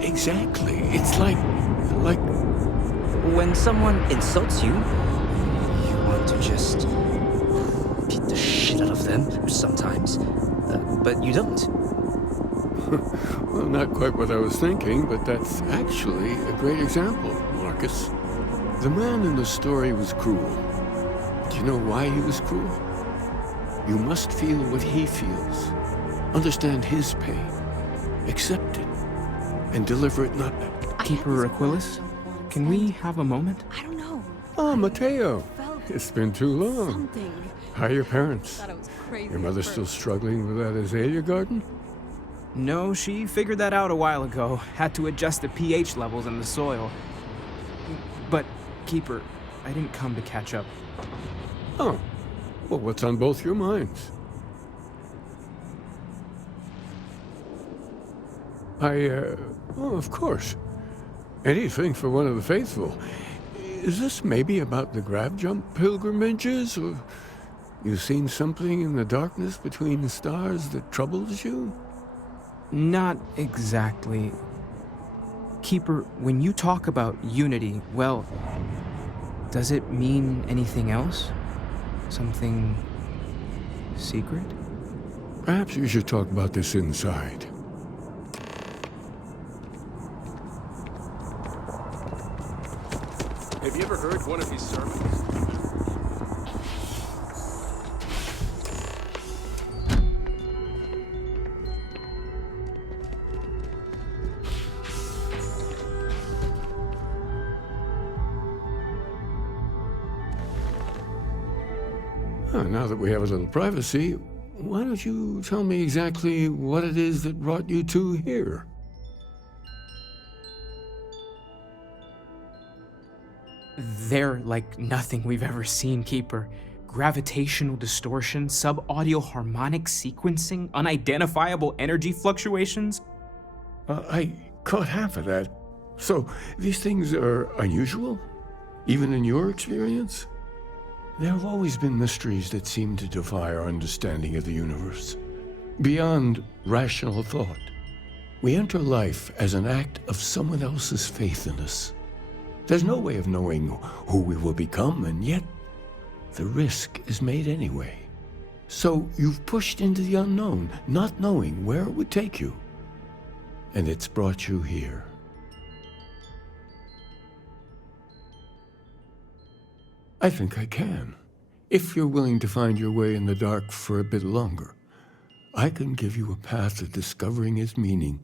Exactly. It's like... When someone insults you, you want to just beat the shit out of them sometimes, but you don't. Well, not quite what I was thinking, but that's actually a great example, Marcus. The man in the story was cruel. Do you know why he was cruel? You must feel what he feels. Understand his pain. Accept it. And deliver it not... Keeper Aquilas, can we have a moment? I don't know. Oh, Mateo. It's been too long. How are your parents? Your mother still struggling with that azalea garden? No, she figured that out a while ago. Had to adjust the pH levels in the soil. But, Keeper, I didn't come to catch up. Oh. Well, what's on both your minds? Oh, of course. Anything for one of the faithful. Is this maybe about the Grab Jump pilgrimages, or you seen something in the darkness between the stars that troubles you? Not exactly. Keeper, when you talk about unity, well, does it mean anything else? Something secret? Perhaps you should talk about this inside. Have you ever heard one of his sermons? Now that we have a little privacy, why don't you tell me exactly what it is that brought you two here? They're like nothing we've ever seen, Keeper. Gravitational distortion, sub-audio harmonic sequencing, unidentifiable energy fluctuations. I caught half of that. So, these things are unusual? Even in your experience? There have always been mysteries that seem to defy our understanding of the universe. Beyond rational thought, we enter life as an act of someone else's faith in us. There's no way of knowing who we will become, and yet the risk is made anyway. So you've pushed into the unknown, not knowing where it would take you. And it's brought you here. I think I can. If you're willing to find your way in the dark for a bit longer, I can give you a path to discovering its meaning.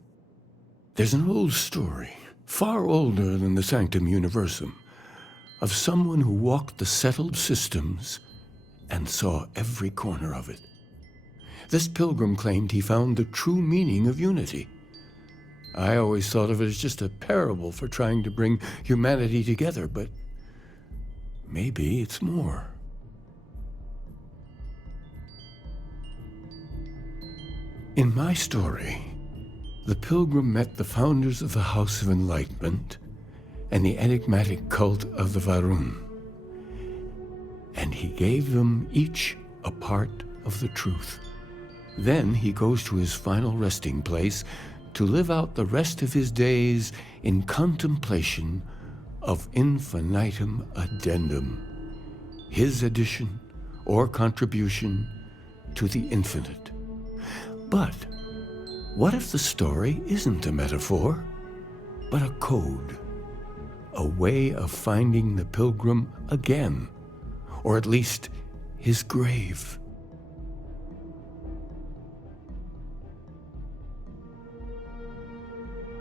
There's an old story, far older than the Sanctum Universum, of someone who walked the settled systems and saw every corner of it. This pilgrim claimed he found the true meaning of unity. I always thought of it as just a parable for trying to bring humanity together, but maybe it's more. In my story, the pilgrim met the founders of the House of Enlightenment and the enigmatic cult of the Varun, and he gave them each a part of the truth. Then he goes to his final resting place to live out the rest of his days in contemplation of infinitum addendum, his addition or contribution to the infinite. But what if the story isn't a metaphor, but a code, a way of finding the pilgrim again, or at least his grave?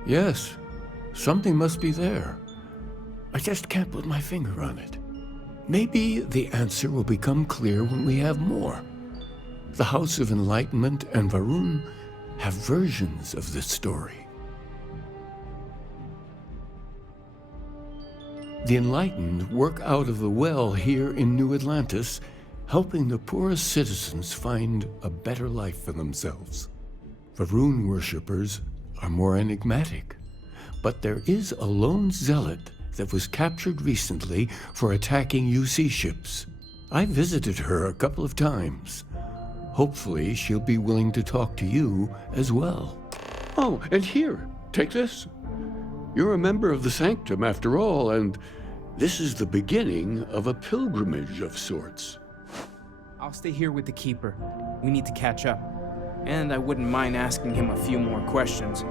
Yes, something must be there. I just can't put my finger on it. Maybe the answer will become clear when we have more. The House of Enlightenment and Varun have versions of this story. The Enlightened work out of the well here in New Atlantis, helping the poorest citizens find a better life for themselves. Varun worshippers are more enigmatic, but there is a lone zealot that was captured recently for attacking UC ships. I visited her a couple of times. Hopefully, she'll be willing to talk to you as well. Oh, and here, take this. You're a member of the Sanctum after all, and this is the beginning of a pilgrimage of sorts. I'll stay here with the Keeper. We need to catch up. And I wouldn't mind asking him a few more questions.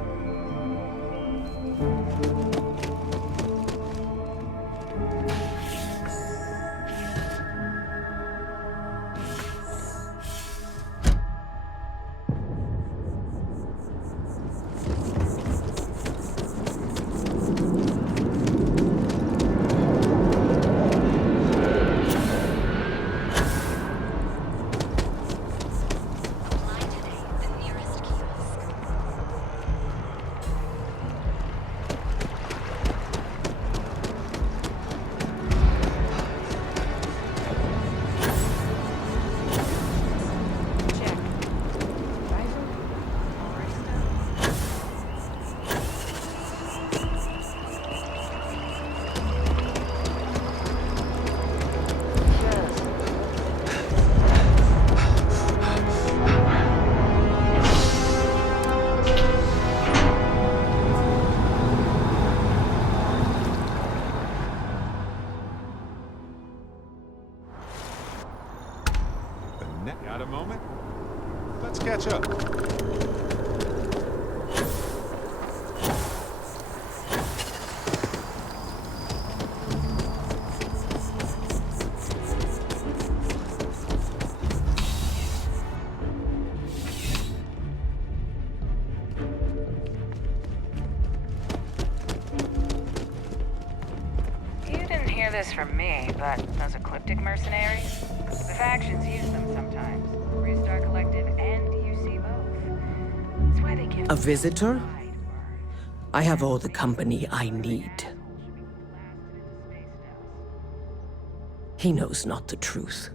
Let's catch up. This from me, but those ecliptic mercenaries, the factions use them sometimes. Freestar Collective and UC both. That's why they give A visitor? I have all the company I need. He knows not the truth.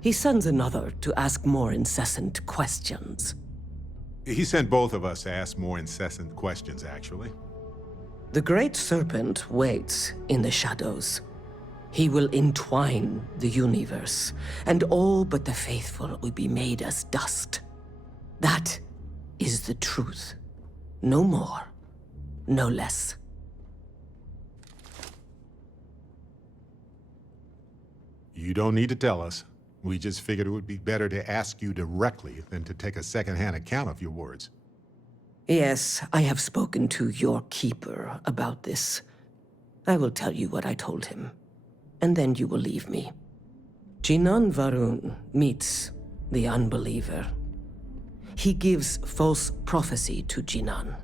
He sends another to ask more incessant questions. He sent both of us to ask more incessant questions, actually. The Great Serpent waits in the shadows. He will entwine the universe, and all but the faithful will be made as dust. That is the truth. No more, no less. You don't need to tell us. We just figured it would be better to ask you directly than to take a second-hand account of your words. Yes, I have spoken to your keeper about this. I will tell you what I told him, and then you will leave me. Jinan Varun meets the unbeliever. He gives false prophecy to Jinan.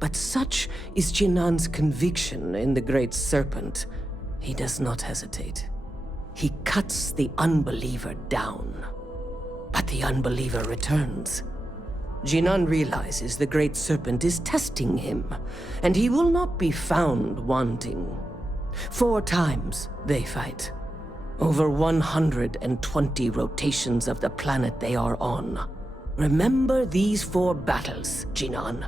But such is Jinan's conviction in the Great Serpent, he does not hesitate. He cuts the unbeliever down. But the unbeliever returns. Jinan realizes the Great Serpent is testing him, and he will not be found wanting. 4 times they fight. Over 120 rotations of the planet they are on. Remember these 4 battles, Jinan,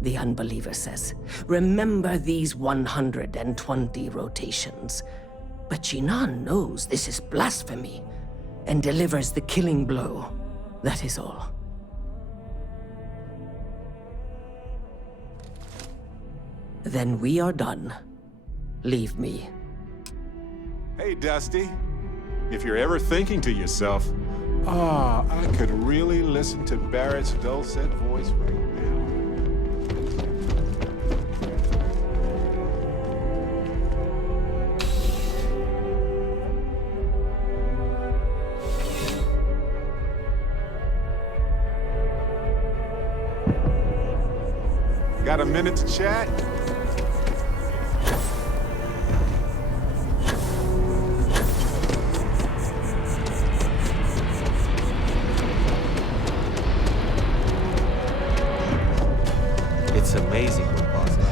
the unbeliever says. Remember these 120 rotations. But Jinan knows this is blasphemy, and delivers the killing blow. That is all. Then we are done. Leave me. Hey, Dusty. If you're ever thinking to yourself, I could really listen to Barrett's dulcet voice right now. Got a minute to chat? It's amazing what possible.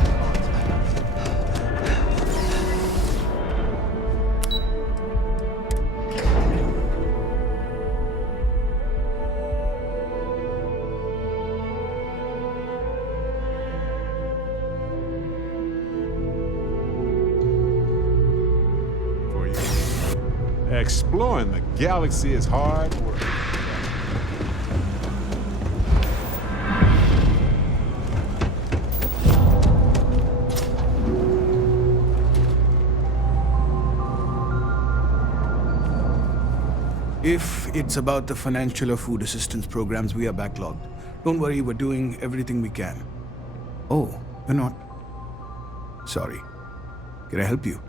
For you. Exploring the galaxy is hard work. If it's about the financial or food assistance programs, we are backlogged. Don't worry, we're doing everything we can. Oh, you're not? Sorry. Can I help you?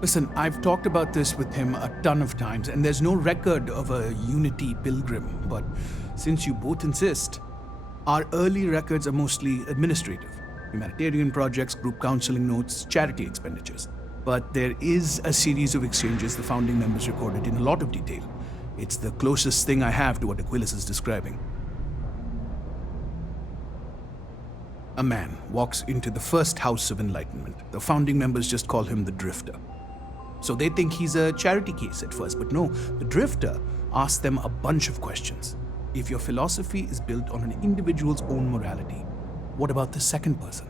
Listen, I've talked about this with him a ton of times, and there's no record of a Unity pilgrim, but since you both insist, our early records are mostly administrative. Humanitarian projects, group counseling notes, charity expenditures. But there is a series of exchanges the founding members recorded in a lot of detail. It's the closest thing I have to what Aquilas is describing. A man walks into the first House of Enlightenment. The founding members just call him the Drifter. So they think he's a charity case at first, but no, the Drifter asks them a bunch of questions. If your philosophy is built on an individual's own morality, what about the second person?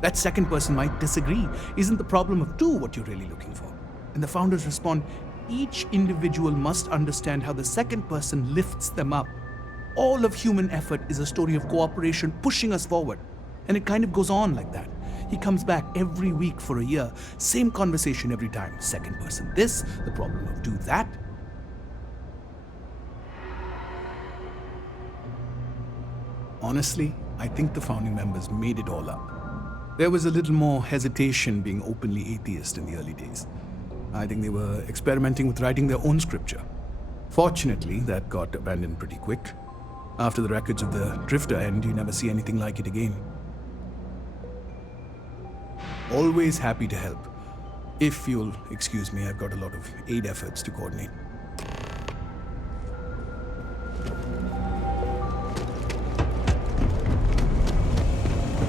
That second person might disagree. Isn't the problem of 2 what you're really looking for? And the founders respond, each individual must understand how the second person lifts them up. All of human effort is a story of cooperation pushing us forward. And it kind of goes on like that. He comes back every week for a year. Same conversation every time. Second person this, the problem of do that. Honestly, I think the founding members made it all up. There was a little more hesitation being openly atheist in the early days. I think they were experimenting with writing their own scripture. Fortunately, that got abandoned pretty quick. After the records of the Drifter end, you never see anything like it again. Always happy to help. If you'll excuse me, I've got a lot of aid efforts to coordinate.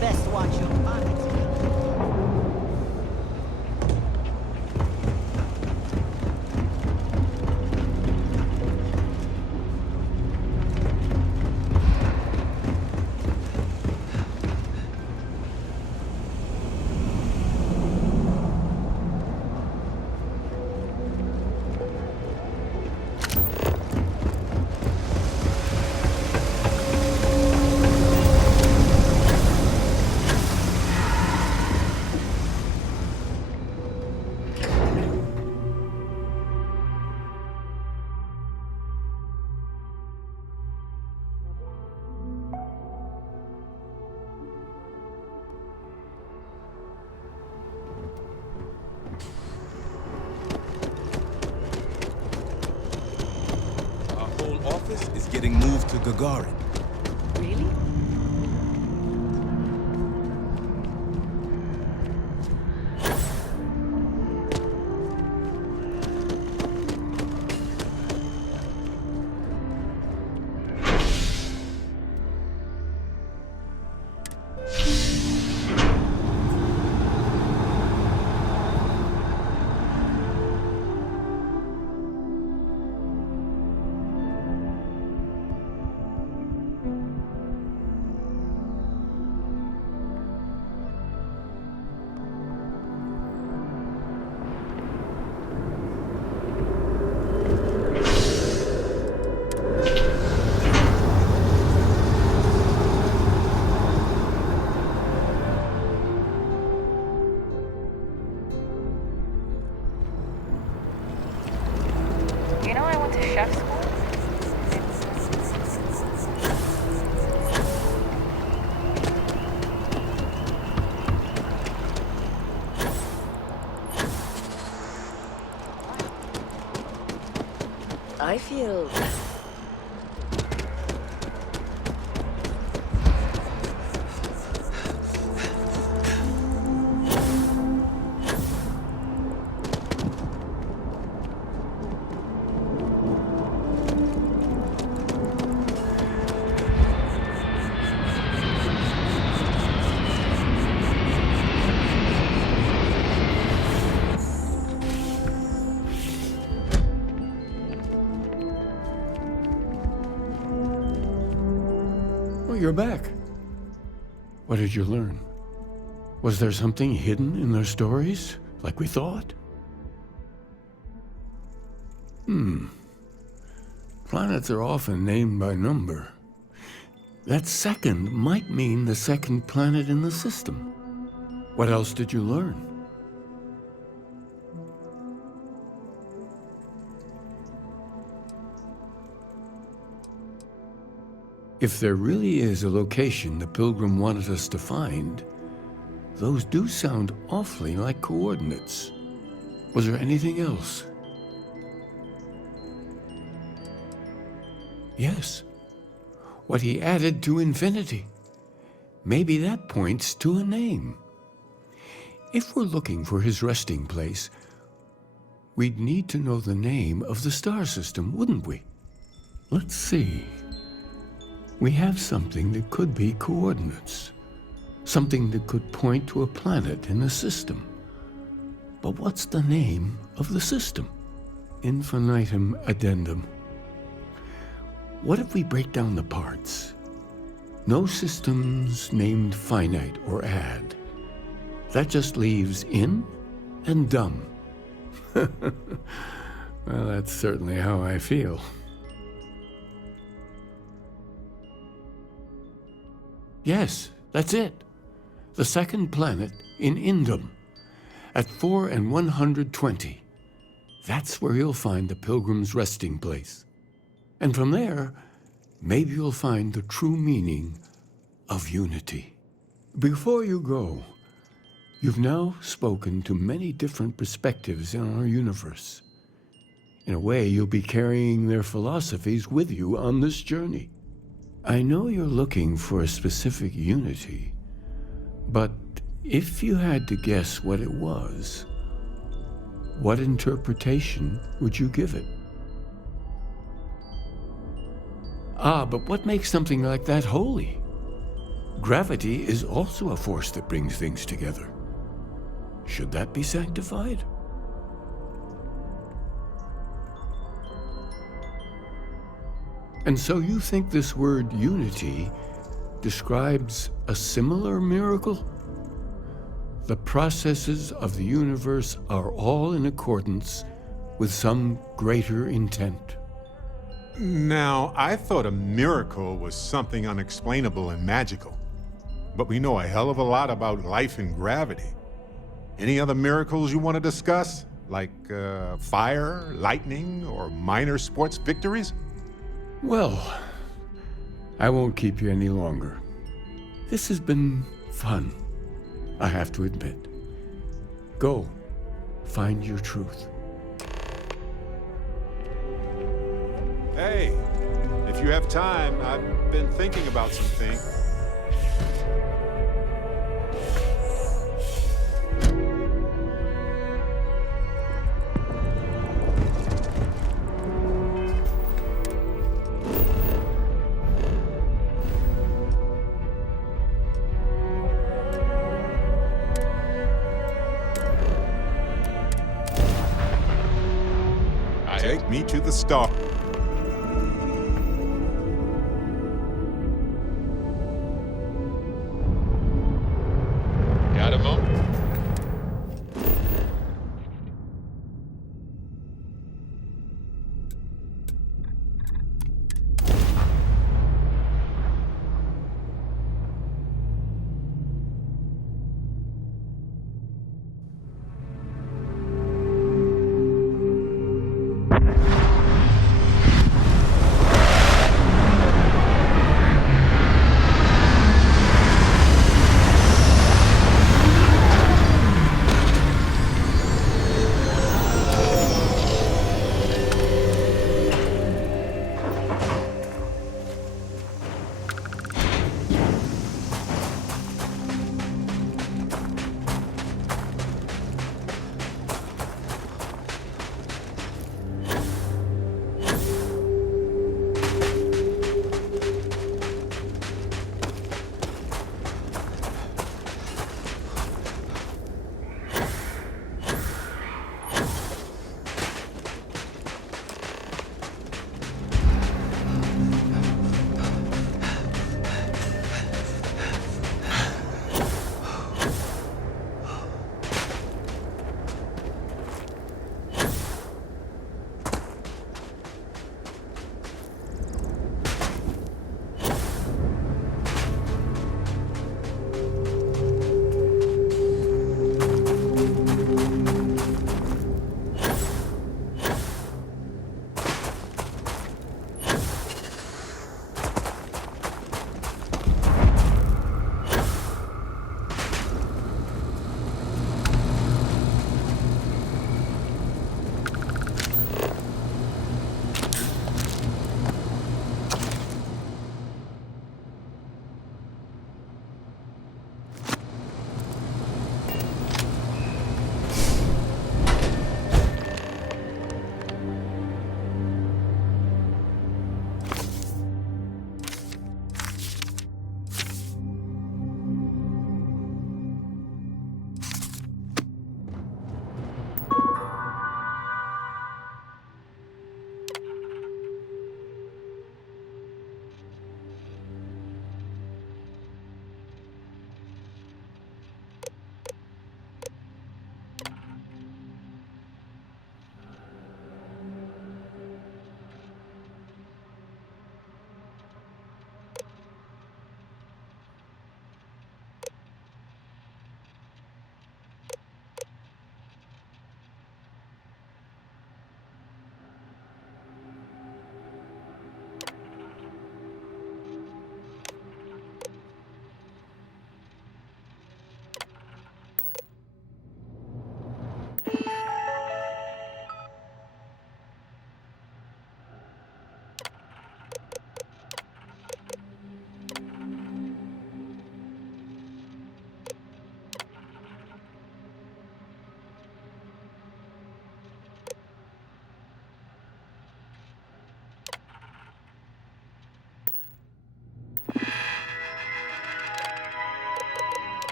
Best watch your pockets. Office is getting moved to Gagarin. Really? You know, I went to chef school. I feel... You're back. What did you learn? Was there something hidden in their stories, like we thought? Planets are often named by number. That second might mean the second planet in the system. What else did you learn? If there really is a location the Pilgrim wanted us to find, those do sound awfully like coordinates. Was there anything else? Yes. What he added to infinity. Maybe that points to a name. If we're looking for his resting place, we'd need to know the name of the star system, wouldn't we? Let's see. We have something that could be coordinates. Something that could point to a planet in the system. But what's the name of the system? Infinitum addendum. What if we break down the parts? No systems named finite or add. That just leaves in and dumb. Well, that's certainly how I feel. Yes, that's it. the second planet in Indum, at 4 and 120. That's where you'll find the Pilgrim's resting place. And from there, maybe you'll find the true meaning of unity. Before you go, you've now spoken to many different perspectives in our universe. In a way, you'll be carrying their philosophies with you on this journey. I know you're looking for a specific unity, but if you had to guess what it was, what interpretation would you give it? But what makes something like that holy? Gravity is also a force that brings things together. Should that be sanctified? And so you think this word unity describes a similar miracle? The processes of the universe are all in accordance with some greater intent. Now, I thought a miracle was something unexplainable and magical. But we know a hell of a lot about life and gravity. Any other miracles you want to discuss? Like fire, lightning, or minor sports victories? Well, I won't keep you any longer. This has been fun, I have to admit. Go, find your truth. Hey, if you have time, I've been thinking about some things. Take me to the star. Got a moment?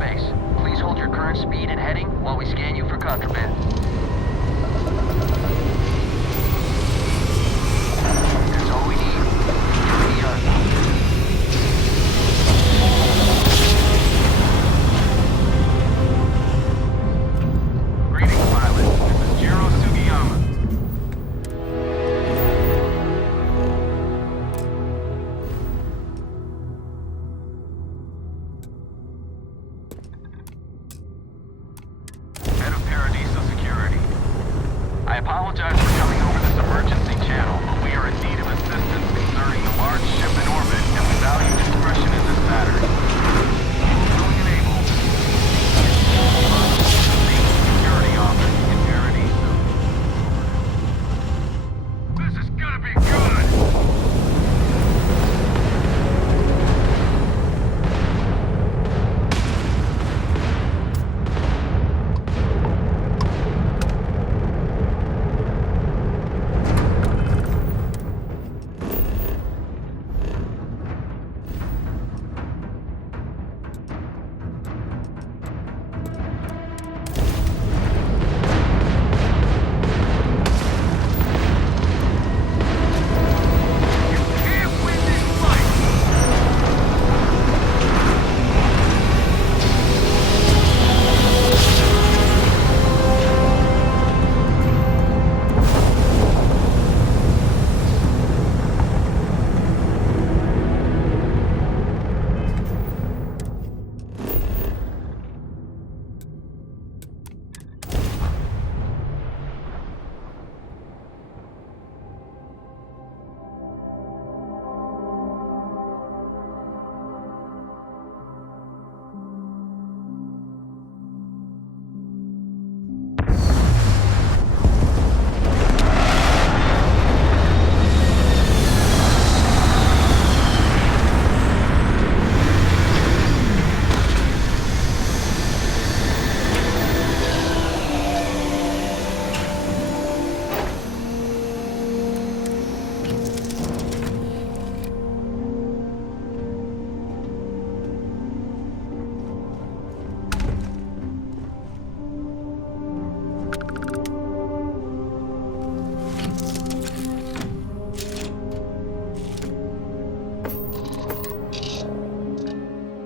space. Please hold your current speed and heading while we scan you for contraband. That's all we need. You're done. Greetings, pilot. This is Jiro Sugiyama. Head of Paradiso Security. I apologize for coming over this emergency channel, but we are in need of assistance concerning the large ship in orbit, and we value discretion in this matter. Willing and able. Security office in Paradiso. This is gonna be good!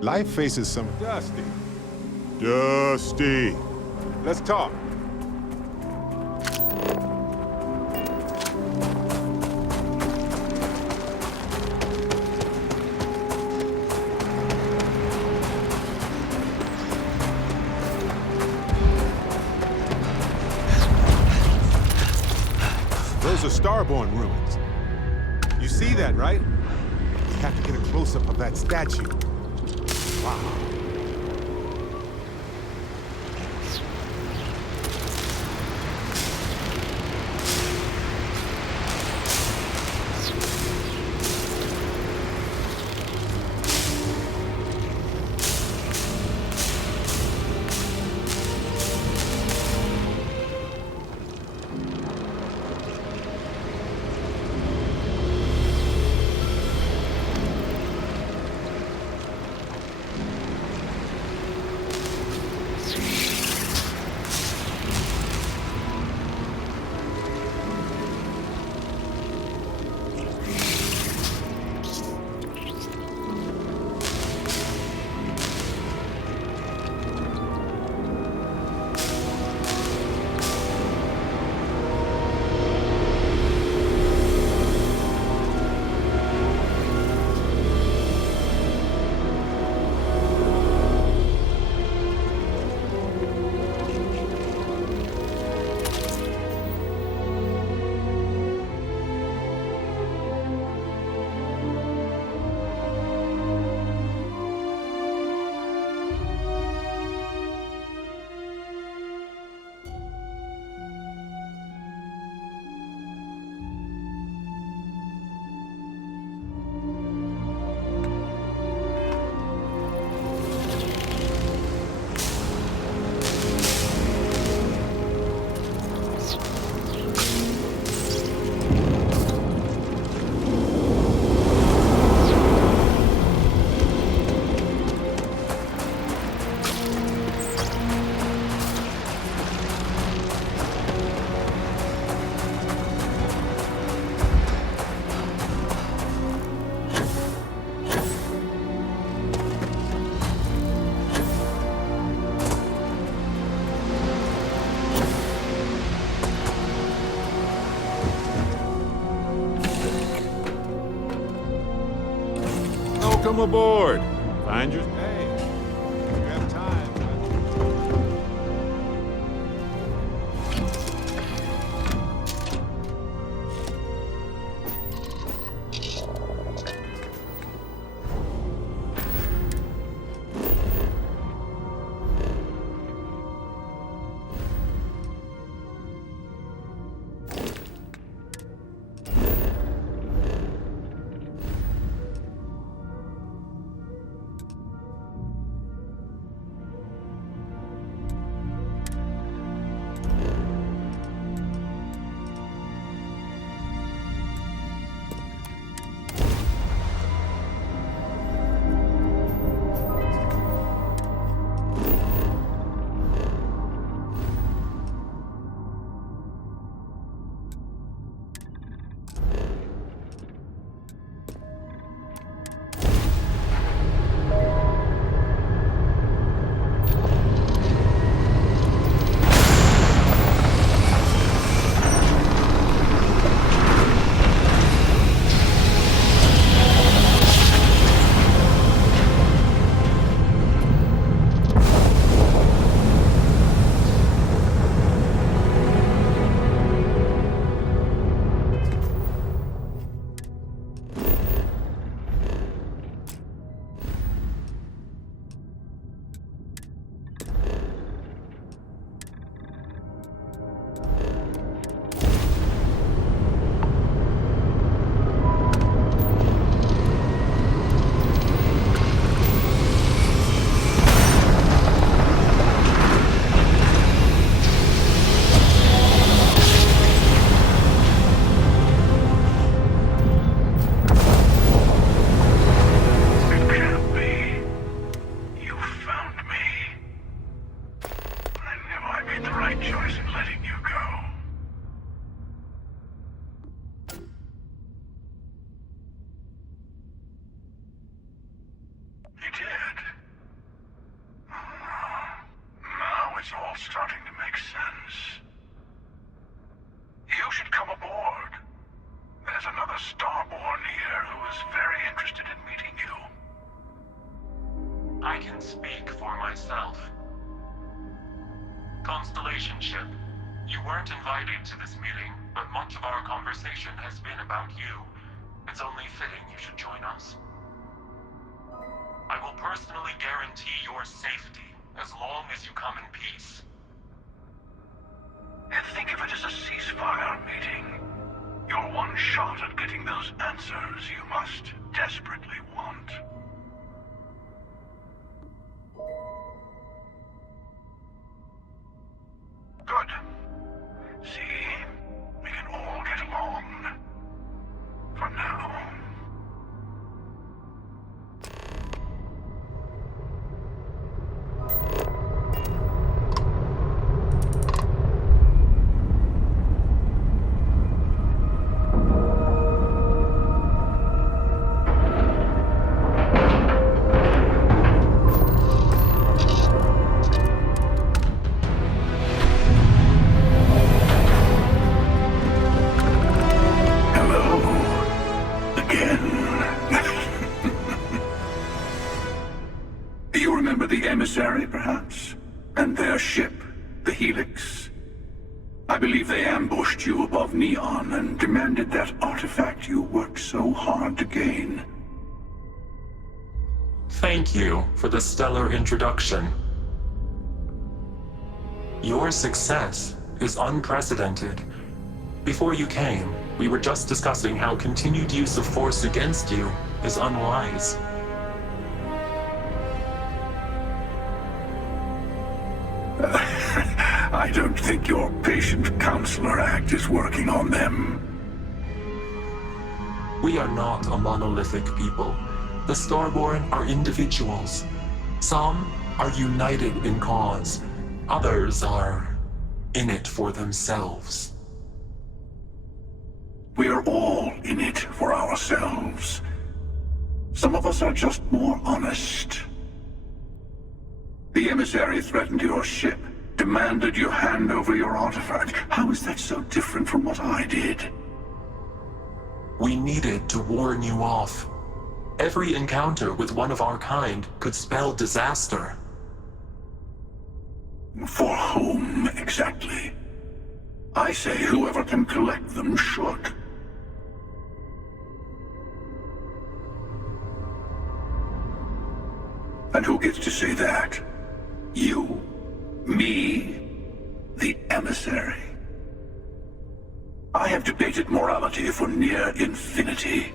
Life faces some Dusty. Dusty. Let's talk. Those are Starborn ruins. You see that, right? We have to get a close-up of that statue. Wow. Welcome aboard. Find your... Hey, you have time. I can speak for myself. Constellation ship, you weren't invited to this meeting, but much of our conversation has been about you. It's only fitting you should join us. I will personally guarantee your safety as long as you come in peace. And think of it as a ceasefire meeting. You're one shot at getting those answers you must desperately want. Good. See? We can all get along. For now. Perhaps, and their ship, the Helix. I believe they ambushed you above Neon and demanded that artifact you worked so hard to gain. Thank you for the stellar introduction. Your success is unprecedented. Before you came, we were just discussing how continued use of force against you is unwise. I don't think your patient counselor act is working on them. We are not a monolithic people. The Starborn are individuals. Some are united in cause. Others are in it for themselves. We are all in it for ourselves. Some of us are just more honest. The emissary threatened your ship, demanded you hand over your artifact. How is that so different from what I did? We needed to warn you off. Every encounter with one of our kind could spell disaster. For whom, exactly? I say whoever can collect them should. And who gets to say that? You? Me? The emissary? I have debated morality for near infinity,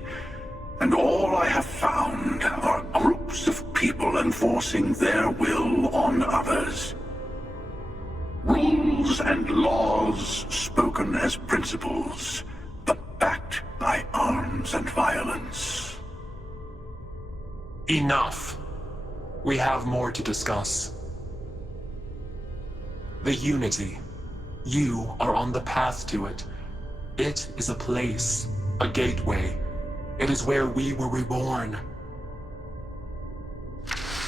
and all I have found are groups of people enforcing their will on others. Rules and laws spoken as principles, but backed by arms and violence. Enough. We have more to discuss. The Unity. You are on the path to it. It is a place, a gateway. It is where we were reborn.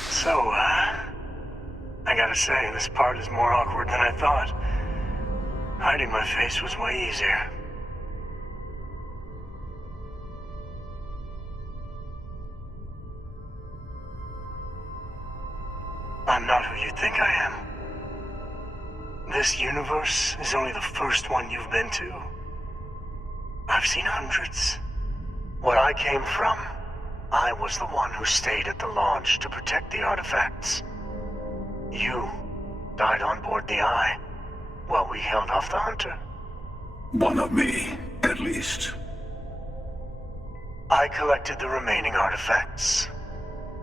So, I gotta say, this part is more awkward than I thought. Hiding my face was way easier. I'm not who you think I am. This universe is only the first one you've been to. I've seen hundreds. Where I came from, I was the one who stayed at the launch to protect the artifacts. You died on board the Eye, while we held off the Hunter. One of me, at least. I collected the remaining artifacts,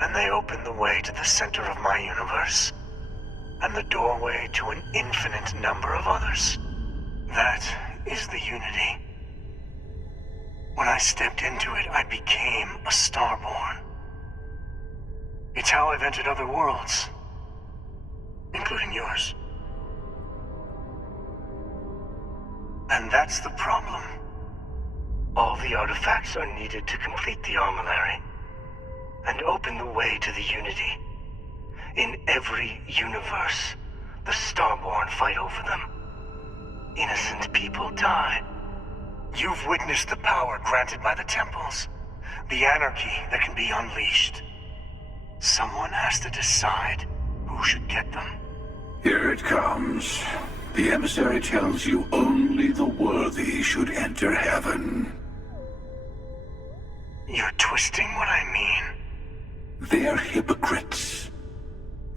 and they opened the way to the center of my universe, and the doorway to an infinite number of others. That is the Unity. When I stepped into it, I became a Starborn. It's how I've entered other worlds, including yours. And that's the problem. All the artifacts are needed to complete the armillary and open the way to the Unity. In every universe, the Starborn fight over them. Innocent people die. You've witnessed the power granted by the temples, the anarchy that can be unleashed. Someone has to decide who should get them. Here it comes. The emissary tells you only the worthy should enter heaven. You're twisting what I mean. They're hypocrites.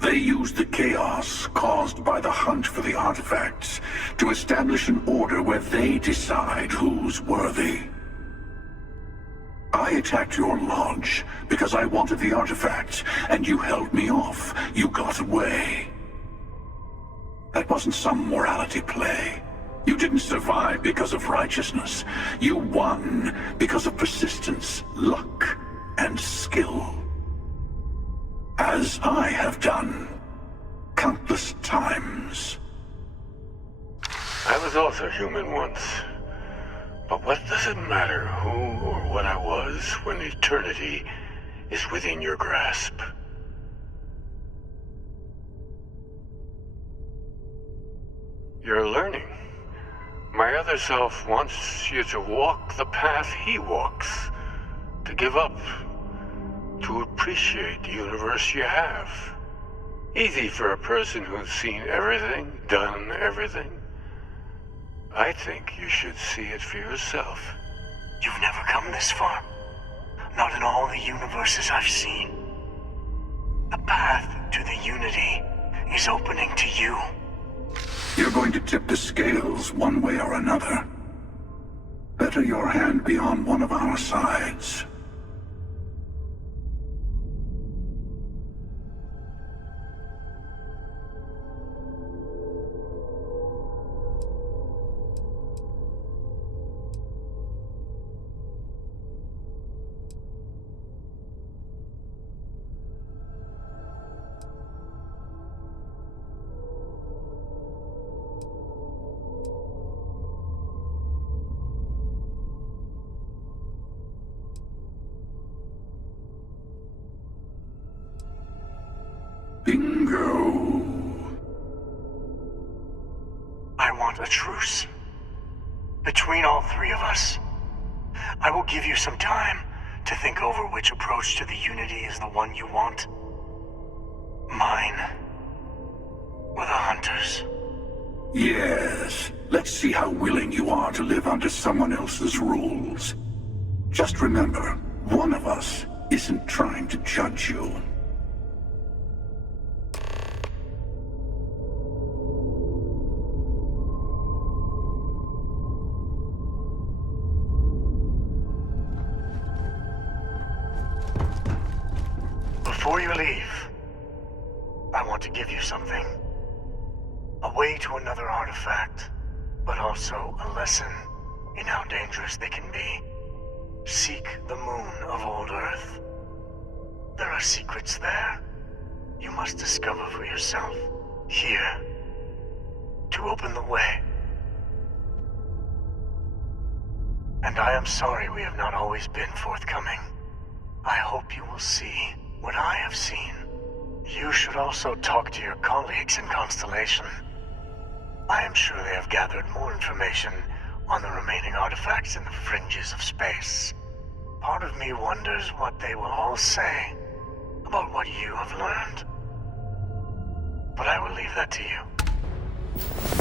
They use the chaos caused by the hunt for the artifacts to establish an order where they decide who's worthy. I attacked your launch because I wanted the artifacts, and you held me off. You got away. That wasn't some morality play. You didn't survive because of righteousness. You won because of persistence, luck, and skill. As I have done, countless times. I was also human once. But what does it matter who or what I was when eternity is within your grasp? You're learning. My other self wants you to walk the path he walks, to give up, to appreciate the universe you have. Easy for a person who's seen everything, done everything. I think you should see it for yourself. You've never come this far. Not in all the universes I've seen. The path to the Unity is opening to you. You're going to tip the scales one way or another. Better your hand be on one of our sides. Bingo. I want a truce. Between all three of us. I will give you some time to think over which approach to the Unity is the one you want? Mine? Or the Hunters? Yes. Let's see how willing you are to live under someone else's rules. Just remember, one of us isn't trying to judge you. Before you leave, I want to give you something. A way to another artifact, but also a lesson in how dangerous they can be. Seek the moon of old Earth. There are secrets there you must discover for yourself here to open the way. And I am sorry we have not always been forthcoming. I hope you will see what I have seen. You should also talk to your colleagues in Constellation. I am sure they have gathered more information on the remaining artifacts in the fringes of space. Part of me wonders what they will all say about what you have learned. But I will leave that to you.